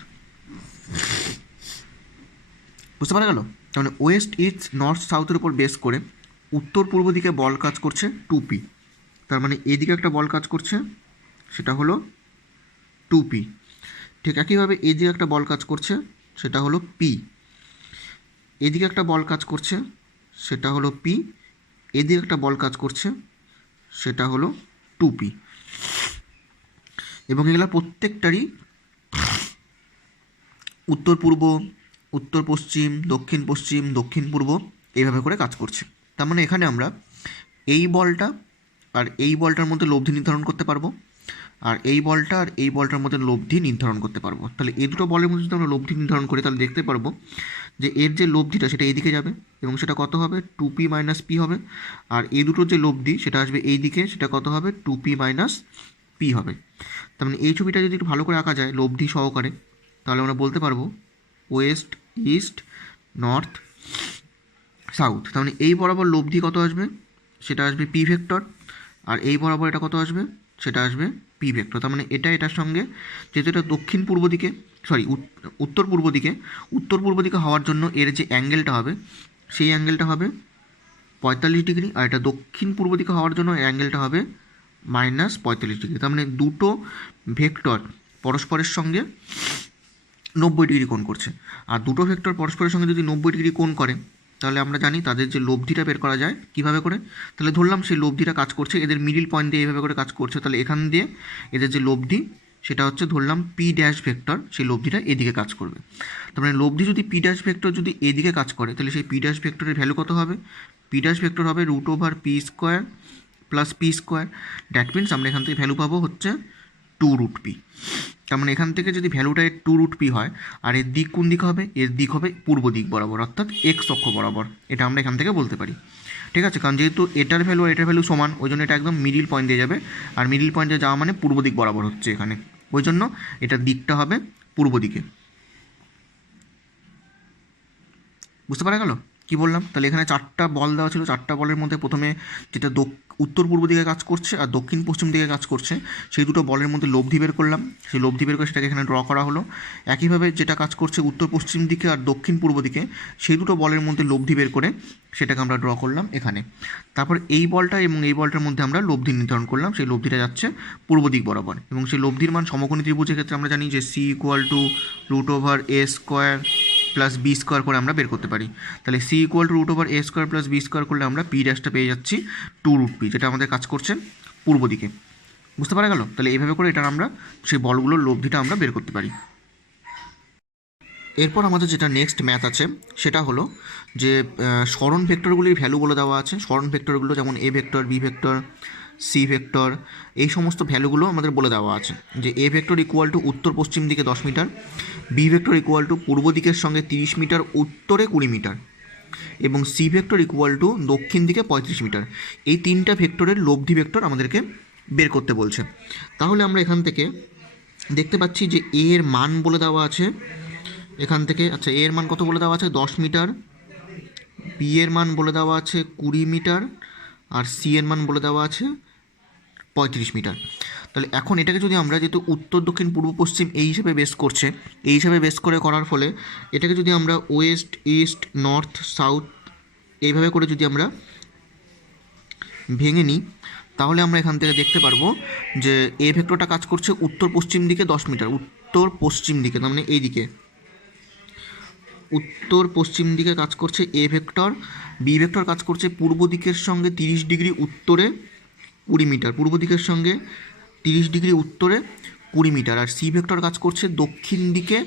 বুঝতে পারা গেল। মানে ওয়েস্ট, ইস্ট, নর্থ, সাউথের উপর বেস করে উত্তর পূর্ব দিকে বল কাজ করছে 2p, তার মানে এদিকে একটা বল কাজ করছে, সেটা হলো 2p। ঠিক একইভাবে এদিকে একটা বল কাজ করছে, সেটা হলো p, এদিকে একটা বল কাজ করছে, সেটা হলো p, এদিকে একটা বল কাজ করছে, সেটা হলো 2p। এবং এগুলো প্রত্যেকটারই উত্তর পূর্ব, উত্তর পশ্চিম, দক্ষিণ পশ্চিম, দক্ষিণ পূর্ব এইভাবে করে কাজ করছে। তার মানে এখানে আমরা এই বলটা আর এই বলটার মধ্যে লব্ধি নির্ধারণ করতে পারবো, আর এই বলটা আর এই বলটার মধ্যে লব্ধি নির্ধারণ করতে পারবো। তাহলে এই দুটো বলের মধ্যে যদি আমরা লব্ধি নির্ধারণ করি, তাহলে দেখতে পারবো যে এর যে লব্ধিটা সেটা এইদিকে যাবে এবং সেটা কত হবে 2p - p হবে, আর এই দুটোর যে লব্ধি সেটা আসবে এই দিকে, সেটা কত হবে 2p - p হবে। তার মানে এই ছবিটা যদি একটু ভালো করে আঁকা যায় লব্ধি সহকারে, তাহলে আমরা বলতে পারবো ওয়েস্ট, ইস্ট, নর্থ, সাউথ। তার মানে এই বরাবর লব্ধি কত আসবে, সেটা আসবে p ভেক্টর, আর এই বরাবর এটা কত আসবে, সেটা আসবে p ভেক্টর। তার মানে এটা এটার সঙ্গে, যেহেতু এটা দক্ষিণ পূর্ব দিকে, সরি উত্তর পূর্ব দিকে, উত্তর পূর্ব দিকে হওয়ার জন্য এর যে অ্যাঙ্গেলটা হবে, সেই অ্যাঙ্গেলটা হবে 45 ডিগ্রি, আর এটা দক্ষিণ পূর্ব দিকে হওয়ার জন্য অ্যাঙ্গেলটা হবে -45 ডিগ্রি। তার মানে দুটো ভেক্টর পরস্পরের সঙ্গে 90 ডিগ্রি কোণ করছে। আর দুটো ভেক্টর পরস্পরের সঙ্গে যদি 90 ডিগ্রি কোণ করে, তাহলে আমরা জানি তাদের যে লব্ধিটা বের করা যায় কীভাবে করে। তাহলে ধরলাম সেই লব্ধিটা কাজ করছে এদের মিডিল পয়েন্ট দিয়ে এইভাবে করে কাজ করছে, তাহলে এখান দিয়ে এদের যে লব্ধি সেটা হচ্ছে ধরলাম p' ভেক্টর, সেই লব্ধিটা এদিকে কাজ করবে। তার মানে লব্ধি যদি p' ভেক্টর যদি এদিকে কাজ করে, তাহলে সেই p' ভেক্টরের ভ্যালু কত হবে, p' ভেক্টর হবে √p² + p²। দ্যাট মিনস আমরা এখান থেকে ভ্যালু পাবো হচ্ছে 2√p। তার মানে এখান থেকে যদি ভ্যালুটা 2√p হয়, আর এর দিক কোন দিক হবে, এর দিক হবে পূর্ব দিক বরাবর, অর্থাৎ এক্স অক্ষ বরাবর। এটা আমরা এখান থেকে বলতে পারি, ঠিক আছে। কারণ যেহেতু এটার ভ্যালু আর এটার ভ্যালু সমান, ওই জন্য এটা একদম মিডিল পয়েন্ট দিয়ে যাবে, আর মিডিল পয়েন্টে যাওয়া মানে পূর্ব দিক বরাবর হচ্ছে এখানে, ওই জন্য এটার দিকটা হবে পূর্ব দিকে। বুঝতে পারা গেল কী বললাম? তাহলে এখানে 4টা বল দেওয়া ছিল, 4টা বলের মধ্যে প্রথমে যেটা উত্তর পূর্ব দিকে কাজ করছে আর দক্ষিণ পশ্চিম দিকে কাজ করছে, সেই দুটো বলের মধ্যে লব্ধি বের করলাম, সেই লব্ধি বের করে সেটাকে এখানে ড্র করা হলো। একইভাবে যেটা কাজ করছে উত্তর পশ্চিম দিকে আর দক্ষিণ পূর্ব দিকে, সেই দুটো বলের মধ্যে লব্ধি বের করে সেটাকে আমরা ড্র করলাম এখানে। তারপর এই বলটা এবং এই বলটার মধ্যে আমরা লব্ধি নির্ধারণ করলাম, সেই লব্ধিটা যাচ্ছে পূর্ব দিক বরাবর, এবং সেই লব্ধির মান সমকোণী ত্রিভুজের ক্ষেত্রে আমরা জানি যে c √a² + b² করে আমরা বের করতে পারি। তাহলে c √a² + b² করলে আমরা p' পেয়ে যাচ্ছি 2√p, যেটা আমাদের কাজ করছে পূর্ব দিকে। বুঝতে পারা গেল? তাহলে এইভাবে করে এটা আমরা সেই বলগুলোর লব্ধিটা আমরা বের করতে পারি। এরপর আমাদের যেটা নেক্সট ম্যাথ আছে সেটা হলো যে সরণ ভেক্টরগুলির ভ্যালু বলে দেওয়া আছে। সরণ ভেক্টরগুলো যেমন a vector, b vector, c vector, এই সমস্ত ভ্যালুগুলো আমাদের বলে দেওয়া আছে যে a ভেক্টর = উত্তর পশ্চিম দিকে 10 মিটার, b ভেক্টর = পূর্ব দিকের সঙ্গে 30 মিটার উত্তরে 20 মিটার, এবং c ভেক্টর = দক্ষিণ দিকে 35 মিটার। এই তিনটা ভেক্টরের লব্ধি ভেক্টর আমাদেরকে বের করতে বলছে। তাহলে আমরা এখান থেকে দেখতে পাচ্ছি যে এ এর মান বলে দেওয়া আছে এখান থেকে। আচ্ছা, এ এর মান কত বলে দেওয়া আছে? 10 মিটার। বি এর মান বলে দেওয়া আছে 20 মিটার। আর সি এর মান বলে দেওয়া আছে 35 মিটার। তাহলে এখন এটাকে যদি আমরা, যেহেতু উত্তর দক্ষিণ পূর্ব পশ্চিম এই হিসেবে বেস করছে, এই হিসাবে বেস করে করার ফলে এটাকে যদি আমরা ওয়েস্ট, ইস্ট, নর্থ, সাউথ এইভাবে করে যদি আমরা ভেঙে নিই, তাহলে আমরা এখান থেকে দেখতে পারবো যে এ ভেক্টরটা কাজ করছে উত্তর পশ্চিম দিকে 10 মিটার, উত্তর পশ্চিম দিকে, তার মানে এই দিকে উত্তর পশ্চিম দিকে কাজ করছে এ ভেক্টর। বি ভেক্টর কাজ করছে পূর্ব দিকের সঙ্গে 30 ডিগ্রি উত্তরে 20 মিটার, পূর্ব দিকের সঙ্গে 30 ডিগ্রি উত্তরে 20 মিটার। আর সি ভেক্টর কাজ করছে দক্ষিণ দিকে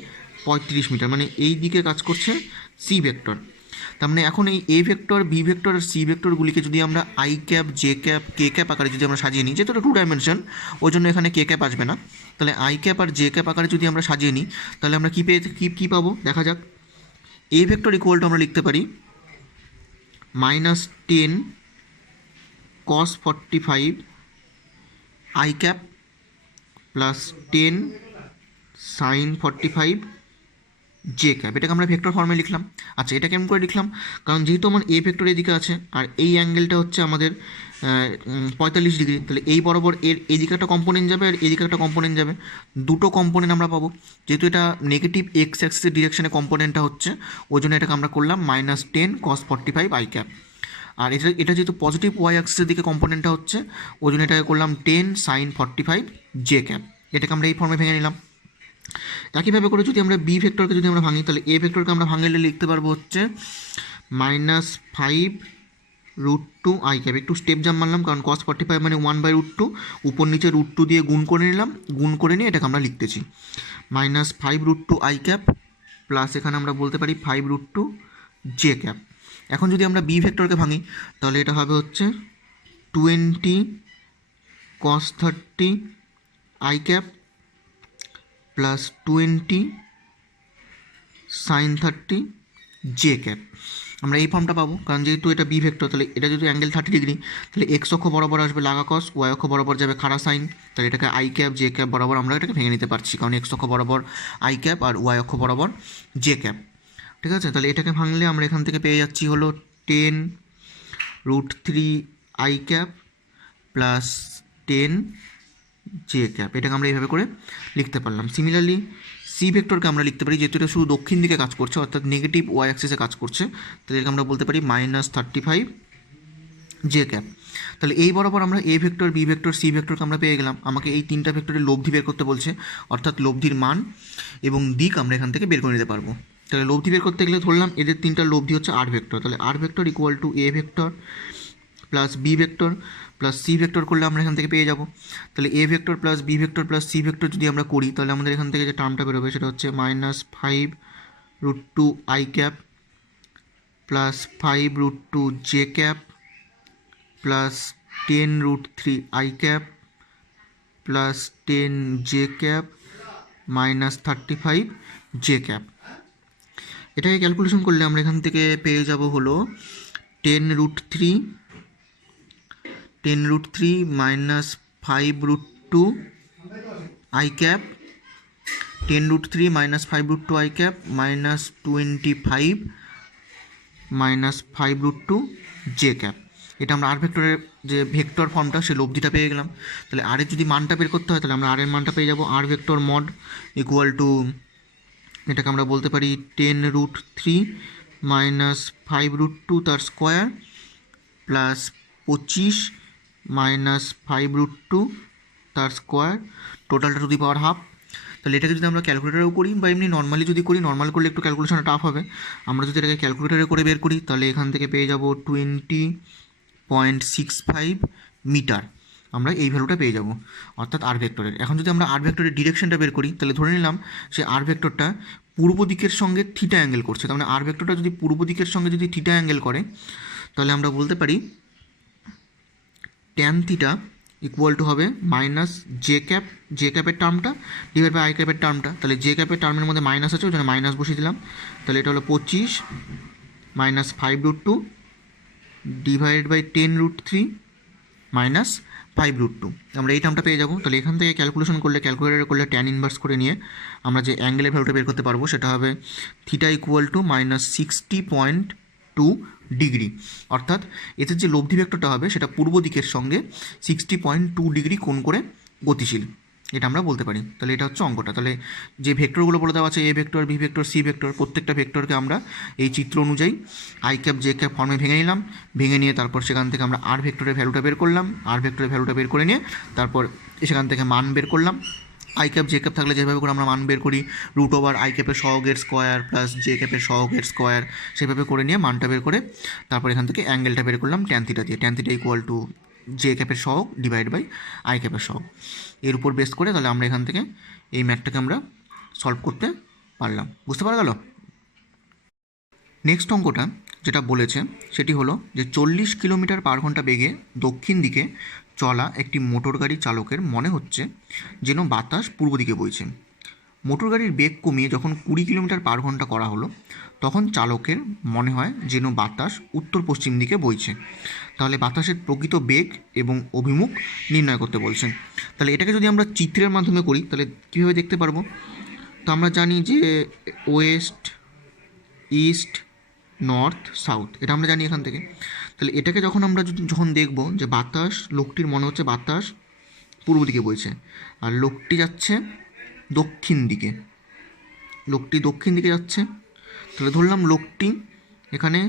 35 মিটার, মানে এই দিকে কাজ করছে সি ভেক্টর। তার মানে এখন এই এ ভেক্টর, বি ভেক্টর আর সি ভেক্টরগুলিকে যদি আমরা I cap, J cap, K cap আকারে যদি আমরা সাজিয়ে নিই, যেহেতু এটা 2 ডাইমেনশন, ওই জন্য এখানে কে ক্যাপ আসবে না, তাহলে আই ক্যাপ আর জে ক্যাপ আকারে যদি আমরা সাজিয়ে নিই, তাহলে আমরা কী পাবো দেখা যাক। এ ভেক্টর ইকুয়াল টু আমরা লিখতে পারি -10 cos 45 I cap plus 10 sin 45 J cap. এটাকে আমরা ভেক্টর ফর্মে লিখলাম। আচ্ছা, এটা কেমন করে লিখলাম? কারণ যেহেতু আমার এ ভেক্টর এদিকে আছে আর এই অ্যাঙ্গেলটা হচ্ছে আমাদের 45 ডিগ্রি, তাহলে এই বরাবর এর এদিকে একটা কম্পোনেন্ট যাবে আর এদিকে একটা কম্পোনেন্ট যাবে, দুটো কম্পোনেন্ট আমরা পাবো। যেহেতু এটা নেগেটিভ এক্স অ্যাক্সিসের ডিরেকশনে কম্পোনেন্টটা হচ্ছে, ওই জন্য এটাকে আমরা করলাম -10 cos 45 আই ক্যাপ। আর এটা যেহেতু পজিটিভ ওয়াই অ্যাক্সিসের দিকে কম্পোনেন্টটা হচ্ছে, ওই জন্য এটাকে করলাম 10 sin 45 জে ক্যাপ। এটাকে আমরা এই ফর্মে ভেঙে নিলাম। একইভাবে করে যদি আমরা বি ভেক্টরকে যদি আমরা ভাঙি, তাহলে এ ভেক্টরকে আমরা ভাঙলে লিখতে পারবো হচ্ছে -5√2 আই ক্যাপ। একটু স্টেপ জাম্প মারলাম, কারণ cos 45 মানে 1/√2, উপর নিচে √2 দিয়ে গুণ করে নিলাম, গুণ করে নিয়ে এটাকে আমরা লিখতেছি -5√2 আই ক্যাপ প্লাস এখানে আমরা বলতে পারি 5√2 জে ক্যাপ। এখন যদি আমরা বি ভেক্টরকে ভাঙি, তাহলে এটা হবে হচ্ছে 20 cos 30 I cap plus 20 sin 30 J cap. আমরা এই ফর্মটা পাবো, কারণ যেহেতু এটা বি ভেক্টর, তাহলে এটা যদি অ্যাঙ্গেল 30 ডিগ্রি, তাহলে এক্স অক্ষ বরাবর আসবে লাগা কস, ওয়াই অক্ষ বরাবর যাবে খাড়া সাইন, তাহলে এটাকে আই ক্যাপ জে ক্যাপ বরাবর আমরা এটাকে ভেঙে নিতে পারছি, কারণ এক্স অক্ষ বরাবর আই ক্যাপ আর ওয়াই অক্ষ বরাবর জে ক্যাপ। ঠিক আছে, তাহলে এটাকে ভাঙলে আমরা এখান থেকে পেয়ে যাচ্ছি হলো 10√3 I cap plus 10 J cap. এটাকে আমরা এইভাবে করে লিখতে পারলাম। সিমিলারলি সি ভেক্টরকে আমরা লিখতে পারি, যেহেতু এটা শুধু দক্ষিণ দিকে কাজ করছে, অর্থাৎ নেগেটিভ ওয়াই অ্যাক্সিসে কাজ করছে, তাহলে এটাকে আমরা বলতে পারি -35 জে ক্যাপ। তাহলে এই বরাবর আমরা A vector, B vector, C ভেক্টরকে আমরা পেয়ে গেলাম। আমাকে এই তিনটা ভেক্টরের লব্ধি বের করতে বলছে, অর্থাৎ লব্ধির মান এবং দিক আমরা এখান থেকে বের করে নিতে পারবো। তাহলে লব্ধি বের করতে গেলে ধরলাম এদের তিনটার লব্ধি হচ্ছে আর ভেক্টর, তাহলে R vector equal to A vector plus B vector plus C vector করলে আমরা এখান থেকে পেয়ে যাব। তাহলে A vector plus B vector plus C vector যদি আমরা করি, তাহলে আমাদের এখান থেকে যে টার্মটা বেরোবে সেটা হচ্ছে -5√2 I cap plus 5√2 J cap plus 10√3 I cap plus 10 J cap -35 J cap. এটাকে ক্যালকুলেশন করলে আমরা এখান থেকে পেয়ে যাব হলো 10√3 -5√2 I cap, 10√3 -5√2 I cap -25 -5√2 J cap. এটা আমরা আর ভেক্টরের যে ভেক্টর ফর্মটা, সে লব্ধিটা পেয়ে গেলাম। তাহলে আর এর যদি মানটা বের করতে হয়, তাহলে আমরা আর এর মানটা পেয়ে যাব আর ভেক্টর মড ইকুয়াল টু, এটাকে আমরা বলতে পারি 10√3 -5√2 তার স্কোয়ার প্লাস 25 -5√2 তার স্কোয়ার, টোটালটা টু দি পাওয়ার হাফ। তাহলে এটাকে যদি আমরা ক্যালকুলেটারেও করি বা এমনি নর্মালি যদি করি, নর্মাল করলে একটু ক্যালকুলেশনটা টাফ হবে, আমরা যদি এটাকে ক্যালকুলেটারে করে বের করি, তাহলে এখান থেকে পেয়ে যাব 20.65 মিটার। আমরা এই ভ্যালুটা পেয়ে যাব, অর্থাৎ আর ভেক্টরের। এখন যদি আমরা আর ভেক্টরের ডিরেকশনটা বের করি, তাহলে ধরে নিলাম সে আর ভেক্টরটা পূর্ব দিকের সঙ্গে থিটা অ্যাঙ্গেল করছে। তার মানে আর ভেক্টরটা যদি পূর্ব দিকের সঙ্গে যদি থিটা অ্যাঙ্গেল করে, তাহলে আমরা বলতে পারি ট্যান থিটা ইকুয়াল টু হবে মাইনাস জে ক্যাপ, জে ক্যাপের টার্মটা ডিভাইড বাই আই ক্যাপের টার্মটা। তাহলে জে ক্যাপের টার্মের মধ্যে মাইনাস আছে, ওই জন্য মাইনাস বসিয়ে দিলাম। তাহলে এটা হলো 25 -5√2 ডিভাইডেড বাই 10√3 -5√2 5√2, আমরা এই টার্মটা পেয়ে যাবো। তাহলে এখান থেকে ক্যালকুলেশন করলে, ক্যালকুলেটারে করলে ট্যান ইনভার্স করে নিয়ে আমরা যে অ্যাঙ্গেলের ভ্যালুটা বের করতে পারবো সেটা হবে থিটা ইকুয়াল টু -60.2 ডিগ্রি। অর্থাৎ এতে যে লব্ধি ভেক্টরটা হবে সেটা পূর্ব দিকের সঙ্গে 60.2 ডিগ্রি কোণ করে গতিশীল, এটা আমরা বলতে পারি। তাহলে এটা হচ্ছে অঙ্কটা। তাহলে যে ভেক্টরগুলো বলে দেওয়া আছে A vector, B vector, C vector, প্রত্যেকটা ভেক্টরকে আমরা এই চিত্র অনুযায়ী আই ক্যাপ জে ক্যাপ ফর্মে ভেঙে নিলাম। ভেঙে নিয়ে তারপর সেখান থেকে আমরা আর ভেক্টরের ভ্যালুটা বের করলাম। আর ভেক্টরের ভ্যালুটা বের করে নিয়ে তারপর সেখান থেকে মান বের করলাম। আই ক্যাপ জে ক্যাপ থাকলে যেভাবে করে আমরা মান বের করি, √ আই ক্যাপের সহগের স্কোয়ার প্লাস জে ক্যাপের সহগের স্কোয়ার, সেভাবে করে নিয়ে মানটা বের করে তারপর এখান থেকে অ্যাঙ্গেলটা বের করলাম ট্যান থিটা দিয়ে। Tan theta equal to J ক্যাপের সহগ ডিভাইড বাই আই ক্যাপের সহগ, এর উপর বেস করে তাহলে আমরা এখান থেকে এই ম্যাথটাকে আমরা সলভ করতে পারলাম। বুঝতে পারা গেল? নেক্সট অঙ্কটা যেটা বলেছে সেটি হলো যে 40 কিলোমিটার পার ঘন্টা বেগে দক্ষিণ দিকে চলা একটি মোটর গাড়ি চালকের মনে হচ্ছে যেন বাতাস পূর্ব দিকে বইছে। মোটর গাড়ির বেগ কমিয়ে যখন 20 কিলোমিটার পার ঘন্টা করা হলো তখন চালকের মনে হয় যেন বাতাস উত্তর পশ্চিম দিকে বইছে। তাহলে বাতাসের প্রকৃত বেগ এবং অভিমুখ নির্ণয় করতে বলছেন। তাহলে এটাকে যদি আমরা চিত্রের মাধ্যমে করি তাহলে কীভাবে দেখতে পারবো? তো আমরা জানি যে ওয়েস্ট, ইস্ট, নর্থ, সাউথ, এটা আমরা জানি এখান থেকে। তাহলে এটাকে যখন আমরা যখন দেখব যে বাতাস, লোকটির মনে হচ্ছে বাতাস পূর্ব দিকে বইছে আর লোকটি যাচ্ছে দক্ষিণ দিকে, লোকটি দক্ষিণ দিকে যাচ্ছে, তাহলে ধরলাম লোকটি এখানে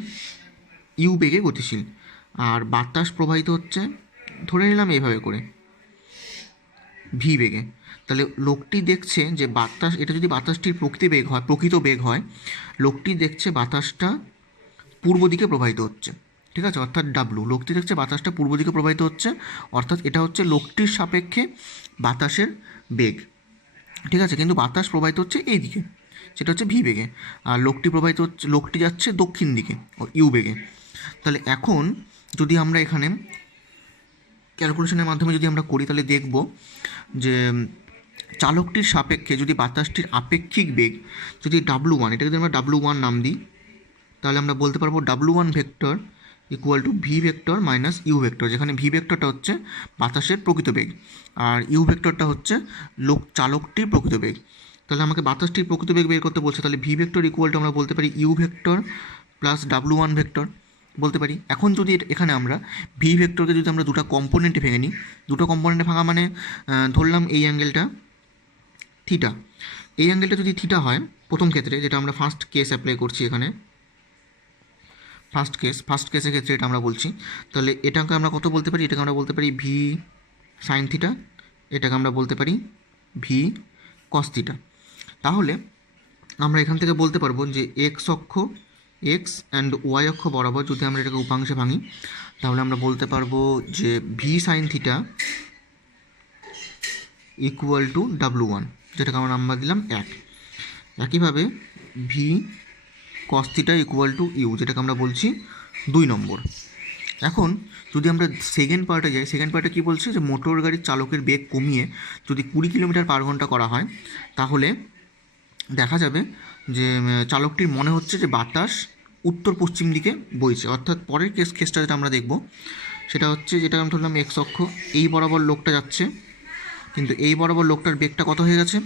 ইউ বেগে গতিশীল আর বাতাস প্রবাহিত হচ্ছে ধরে নিলাম এইভাবে করে ভি বেগে। তাহলে লোকটি দেখছে যে বাতাস, এটা যদি বাতাসটির প্রকৃত বেগ হয়, লোকটি দেখছে বাতাসটা পূর্ব দিকে প্রবাহিত হচ্ছে, ঠিক আছে, অর্থাৎ ডাব্লু। লোকটি দেখছে বাতাসটা পূর্ব দিকে প্রবাহিত হচ্ছে, অর্থাৎ এটা হচ্ছে লোকটির সাপেক্ষে বাতাসের বেগ, ঠিক আছে, কিন্তু বাতাস প্রবাহিত হচ্ছে এই দিকে, সেটা হচ্ছে ভি বেগে, আর লোকটি যাচ্ছে দক্ষিণ দিকে ইউ বেগে। তাহলে এখন যদি আমরা এখানে ক্যালকুলেশনের মাধ্যমে যদি আমরা করি তাহলে দেখব যে চালকটির সাপেক্ষে যদি বাতাসটির আপেক্ষিক বেগ যদি W1, এটাকে যদি আমরা W1 নাম দিই তাহলে আমরা বলতে পারবো W1 vector equal to V vector minus U vector, যেখানে ভি ভেক্টরটা হচ্ছে বাতাসের প্রকৃত বেগ আর ইউ ভেক্টরটা হচ্ছে চালকটির প্রকৃত বেগ। তাহলে আমাকে বাতাসটির প্রকৃত বেগ বের করতে বলছে, তাহলে ভি ভেক্টর ইকুয়াল টু আমরা বলতে পারি you vector plus W1 vector বলতে পারি। এখন যদি এখানে আমরা ভি ভেক্টরকে যদি আমরা দুটো কম্পোনেন্টে ভেঙে নিই, দুটো কম্পোনেন্টে ভাঙা মানে ধরলাম এই অ্যাঙ্গেলটা থিটা, এই অ্যাঙ্গেলটা যদি থিটা হয় প্রথম ক্ষেত্রে, যেটা আমরা ফার্স্ট কেস অ্যাপ্লাই করছি এখানে, ফার্স্ট কেসের ক্ষেত্রে এটা আমরা বলছি, তাহলে এটাকে আমরা কত বলতে পারি? এটাকে আমরা বলতে পারি ভি সাইন থিটা, এটাকে আমরা বলতে পারি ভি কস থিটা। তাহলে আমরা এখান থেকে বলতে পারবো যে এক্স অক্ষ, এক্স অ্যান্ড ওয়াই অক্ষ বরাবর যদি আমরা এটাকে উপাংশে ভাঙি তাহলে আমরা বলতে পারবো যে V sine theta equal to W1, যেটাকে আমরা নাম্বার দিলাম 1। একইভাবে V cos theta equal to U, যেটাকে আমরা বলছি 2 নম্বর। এখন যদি আমরা সেকেন্ড পার্টে যাই, সেকেন্ড পার্টে কী বলছে যে মোটর গাড়ির চালকের বেগ কমিয়ে যদি 20 কিলোমিটার পার ঘন্টা করা হয় তাহলে দেখা যাবে যে চালকটির মনে হচ্ছে যে বাতাস উত্তর পশ্চিম দিকে বইছে। অর্থাৎ পরের কেসটা যেটা আমরা দেখব সেটা হচ্ছে, যেটা আমি ধরলাম এক্স অক্ষ, এই বরাবর লোকটা যাচ্ছে, কিন্তু এই বরাবর লোকটার বেগটা কত হয়ে গেছে?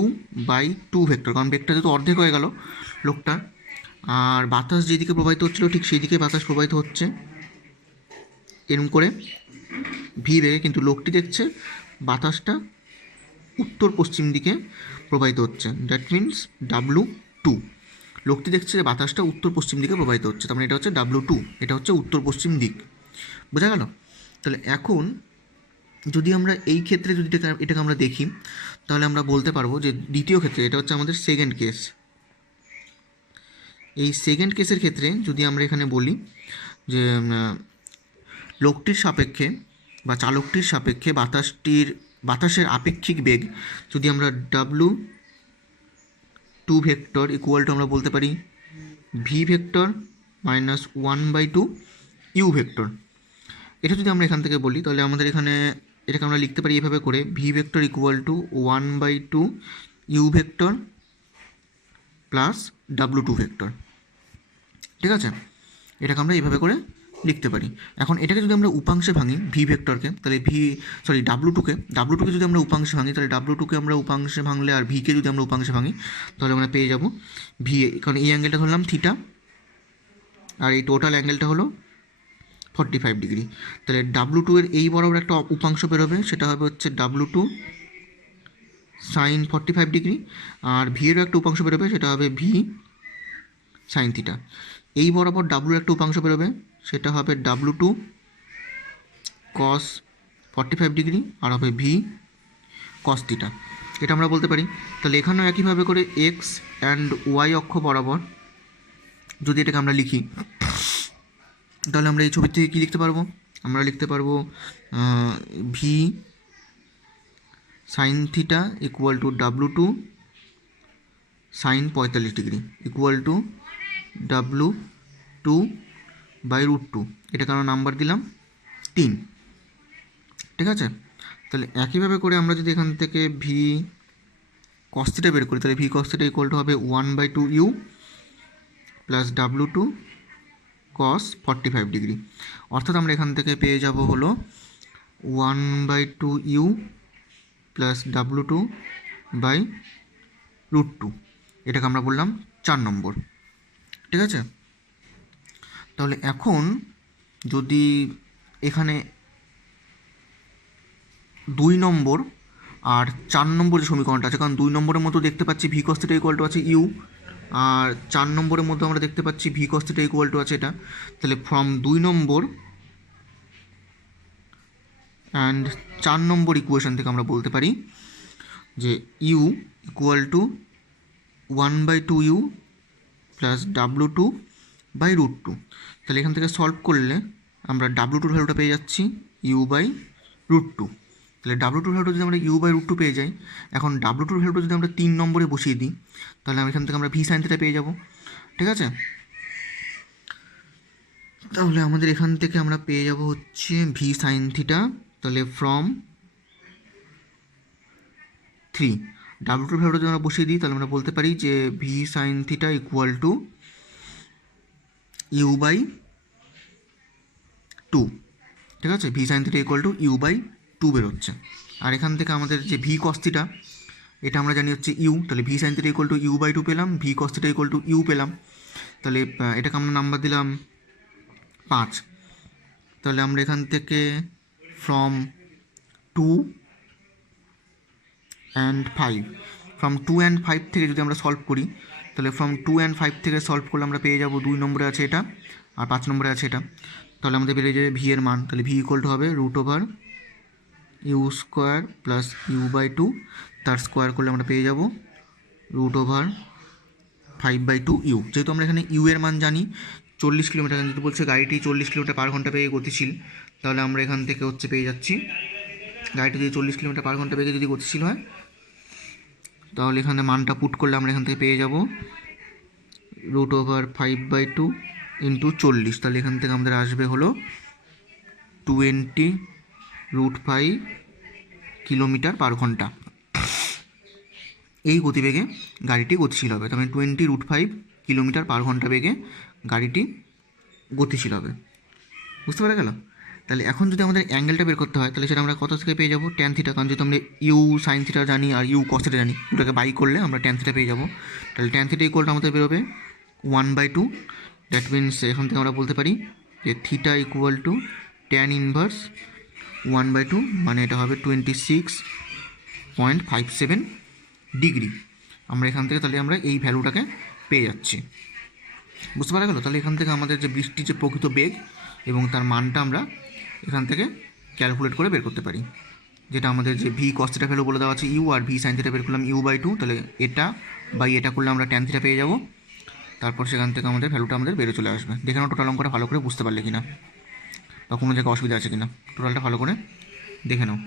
U/2 ভেক্টর, কারণ বেগটা যেহেতু অর্ধেক হয়ে গেল লোকটা, আর বাতাস যেদিকে প্রবাহিত হচ্ছিল ঠিক সেই দিকে বাতাস প্রবাহিত হচ্ছে এরকম করে ভি বেগে, কিন্তু লোকটি দেখছে বাতাসটা উত্তর পশ্চিম দিকে প্রবাহিত হচ্ছে, দ্যাট মিনস W2। লোকটি দেখছে যে বাতাসটা উত্তর পশ্চিম দিকে প্রবাহিত হচ্ছে, তার মানে এটা হচ্ছে W2, এটা হচ্ছে উত্তর পশ্চিম দিক। বোঝা গেল? তাহলে এখন যদি আমরা এই ক্ষেত্রে যদি এটাকে আমরা দেখি তাহলে আমরা বলতে পারবো যে দ্বিতীয় ক্ষেত্রে, এটা হচ্ছে আমাদের সেকেন্ড কেস, এই সেকেন্ড কেসের ক্ষেত্রে যদি আমরা এখানে বলি যে লোকটির সাপেক্ষে বা চালকটির সাপেক্ষে বাতাসের আপেক্ষিক বেগ যদি আমরা W2 ভেক্টর ইকুয়াল টু আমরা বলতে পারি V vector minus 1/2 U vector, এটা যদি আমরা এখান থেকে বলি তাহলে আমাদের এখানে এটাকে আমরা লিখতে পারি এভাবে করে V vector equal to 1/2 U vector plus W2 vector, ঠিক আছে, এটাকে আমরা এইভাবে করে লিখতে পারি। এখন এটাকে যদি আমরা উপাংশে ভাঙি ভি ভেক্টরকে, তাহলে ডাব্লু টুকে যদি আমরা উপাংশে ভাঙি, তাহলে ডাব্লু টুকে আমরা উপাংশে ভাঙলে আর ভিকে যদি আমরা উপাংশে ভাঙি, তাহলে আমরা পেয়ে যাব ভি, কারণ এই অ্যাঙ্গেলটা ধরলাম থিটা আর এই টোটাল অ্যাঙ্গেলটা হলো 45 ডিগ্রি। তাহলে ডাব্লু টু এর এই বরাবর একটা উপাংশ বেরোবে, সেটা হবে হচ্ছে ডাব্লু টু সাইন 45 ডিগ্রি, আর ভি এরও একটা উপাংশ বেরোবে, সেটা হবে ভি সাইন থিটা। এই বরাবর ডাব্লুর একটা উপাংশ বেরোবে, সেটা হবে ডাব্লু টু কস 45 ডিগ্রি আর হবে ভি কস থিটা। এটা আমরা বলতে পারি। তাহলে এখানেও একইভাবে করে এক্স অ্যান্ড ওয়াই অক্ষ বরাবর যদি এটাকে আমরা লিখি, তাহলে আমরা এই ছবির থেকে কী লিখতে পারবো? আমরা লিখতে পারবো V sine theta equal to W two sine 45 degree equal to W two. এটাকে আমরা নাম্বার দিলাম 3। ঠিক আছে? তাহলে একইভাবে করে আমরা যদি এখান থেকে ভি কস থিটা বের করি, তাহলে V cos theta equal to হবে 1/2u plus W two cos 45 degree. অর্থাৎ আমরা এখান থেকে পেয়ে যাব হলো 1/2u প্লাস ডাব্লু টু/√2। এটাকে আমরা বললাম 4 নম্বর। ঠিক আছে? তাহলে এখন যদি এখানে 2 নম্বর আর 4 নম্বর যে সমীকরণটা আছে, কারণ 2 নম্বরের মতো দেখতে পাচ্ছি V cos theta equal to আছে ইউ, আর 4 নম্বরের মধ্যে আমরা দেখতে পাচ্ছি V cos theta equal to আছে এটা। তাহলে ফ্রম 2 নম্বর অ্যান্ড 4 নম্বর ইকুয়েশন থেকে আমরা বলতে পারি যে U equal to 1/2u plus W two. তাহলে এখান থেকে সলভ করলে আমরা ডাব্লু টুর ভ্যালুটা পেয়ে যাচ্ছি u/√2। তাহলে ডাব্লু টুর ভ্যালুটা যদি আমরা u/√2 পেয়ে যাই, এখন ডাব্লু টুর ভ্যালুটা যদি আমরা 3 নম্বরে বসিয়ে দিই, তাহলে এখান থেকে আমরা ভি সাইন থিটা পেয়ে যাব। ঠিক আছে? তাহলে আমাদের এখান থেকে আমরা পেয়ে যাব হচ্ছে ভি সাইন থিটা। তাহলে ফ্রম 3 ডাব্লু টুর ভ্যালুটা যদি আমরা বসিয়ে দিই, তাহলে আমরা বলতে পারি যে V sine theta equal to u/2। ঠিক আছে? V sine theta equal to u/2 বেরোচ্ছে। আর এখান থেকে আমাদের যে ভি কস থিটা, এটা আমরা জানি হচ্ছে ইউ, তাহলে V sine theta equal to u/2 পেলাম, V cos theta equal to U পেলাম। তাহলে এটাকে আমরা নাম্বার দিলাম 5। তাহলে আমরা এখান থেকে ফ্রম 2 and 5 থেকে যদি আমরা সলভ করি, তাহলে ফ্রম 2 and 5 থেকে সলভ করলে আমরা পেয়ে যাব 2 নম্বরে আছে এটা আর 5 নম্বরে আছে এটা। তাহলে আমাদের বেরিয়ে যাবে ভি এর মান। তাহলে ভি ইকুয়াল টু হবে √u² প্লাস u/2, তার স্কোয়ার করলে আমরা পেয়ে যাব √5/2u। যেহেতু আমরা এখানে ইউ এর মান জানি 40 কিলোমিটার, যেহেতু বলছে গাড়িটি 40 কিলোমিটার পার ঘন্টা বেগে গতিশীল, তাহলে আমরা এখান থেকে হচ্ছে পেয়ে যাচ্ছি গাড়িটি যদি 40 কিলোমিটার পার ঘন্টা বেগে যদি গতিশীল হয়, তাহলে এখানে মানটা পুট করলে আমরা এখান থেকে পেয়ে যাব √5/2 ইন্টু 40। তাহলে এখান থেকে আমাদের আসবে হলো 20√5 কিলোমিটার পার ঘন্টা। এই গতিবেগে গাড়িটি গতিশীল হবে। তার মানে 20√5 কিলোমিটার পার ঘন্টা বেগে গাড়িটি গতিশীল হবে। বুঝতে পারা গেল? তাহলে এখন যদি আমাদের অ্যাঙ্গেলটা বের করতে হয়, তাহলে সেটা আমরা কত থেকে পেয়ে যাবো? Tan theta. কারণ যেহেতু আমরা ইউ সাইন থিটা জানি আর ইউ কস থিটা জানি, দুটাকে বাই করলে আমরা ট্যান থিটা পেয়ে যাবো। তাহলে ট্যান থিটা ইকুয়ালটা আমাদের বেরোবে 1/2। দ্যাট মিনস এখান থেকে আমরা বলতে পারি যে theta equal two tan inverse 1/2, মানে এটা হবে 26.57 ডিগ্রি। আমরা এখান থেকে তাহলে আমরা এই ভ্যালুটাকে পেয়ে যাচ্ছি। বুঝতে পারা গেল? তাহলে এখান থেকে আমাদের যে বৃষ্টির যে প্রকৃত বেগ এবং তার মানটা আমরা এখান থেকে ক্যালকুলেট করে বের করতে পারি। যেটা আমাদের যে ভি কস থিটা ভ্যালু বলে দেওয়া আছে ইউ, আর ভি সাইন থিটা বের করলাম u/2। তাহলে এটা বাই এটা করলে আমরা ট্যান থিটা পেয়ে যাব। তারপর সেখান থেকে আমাদের ভ্যালুটা আমাদের বেড়ে চলে আসবে। দেখে নাও টোটাল অঙ্কটা ভালো করে বুঝতে পারলে কিনা, বা কোনো জায়গায় অসুবিধা আছে কিনা, টোটালটা ভালো করে দেখে নাও।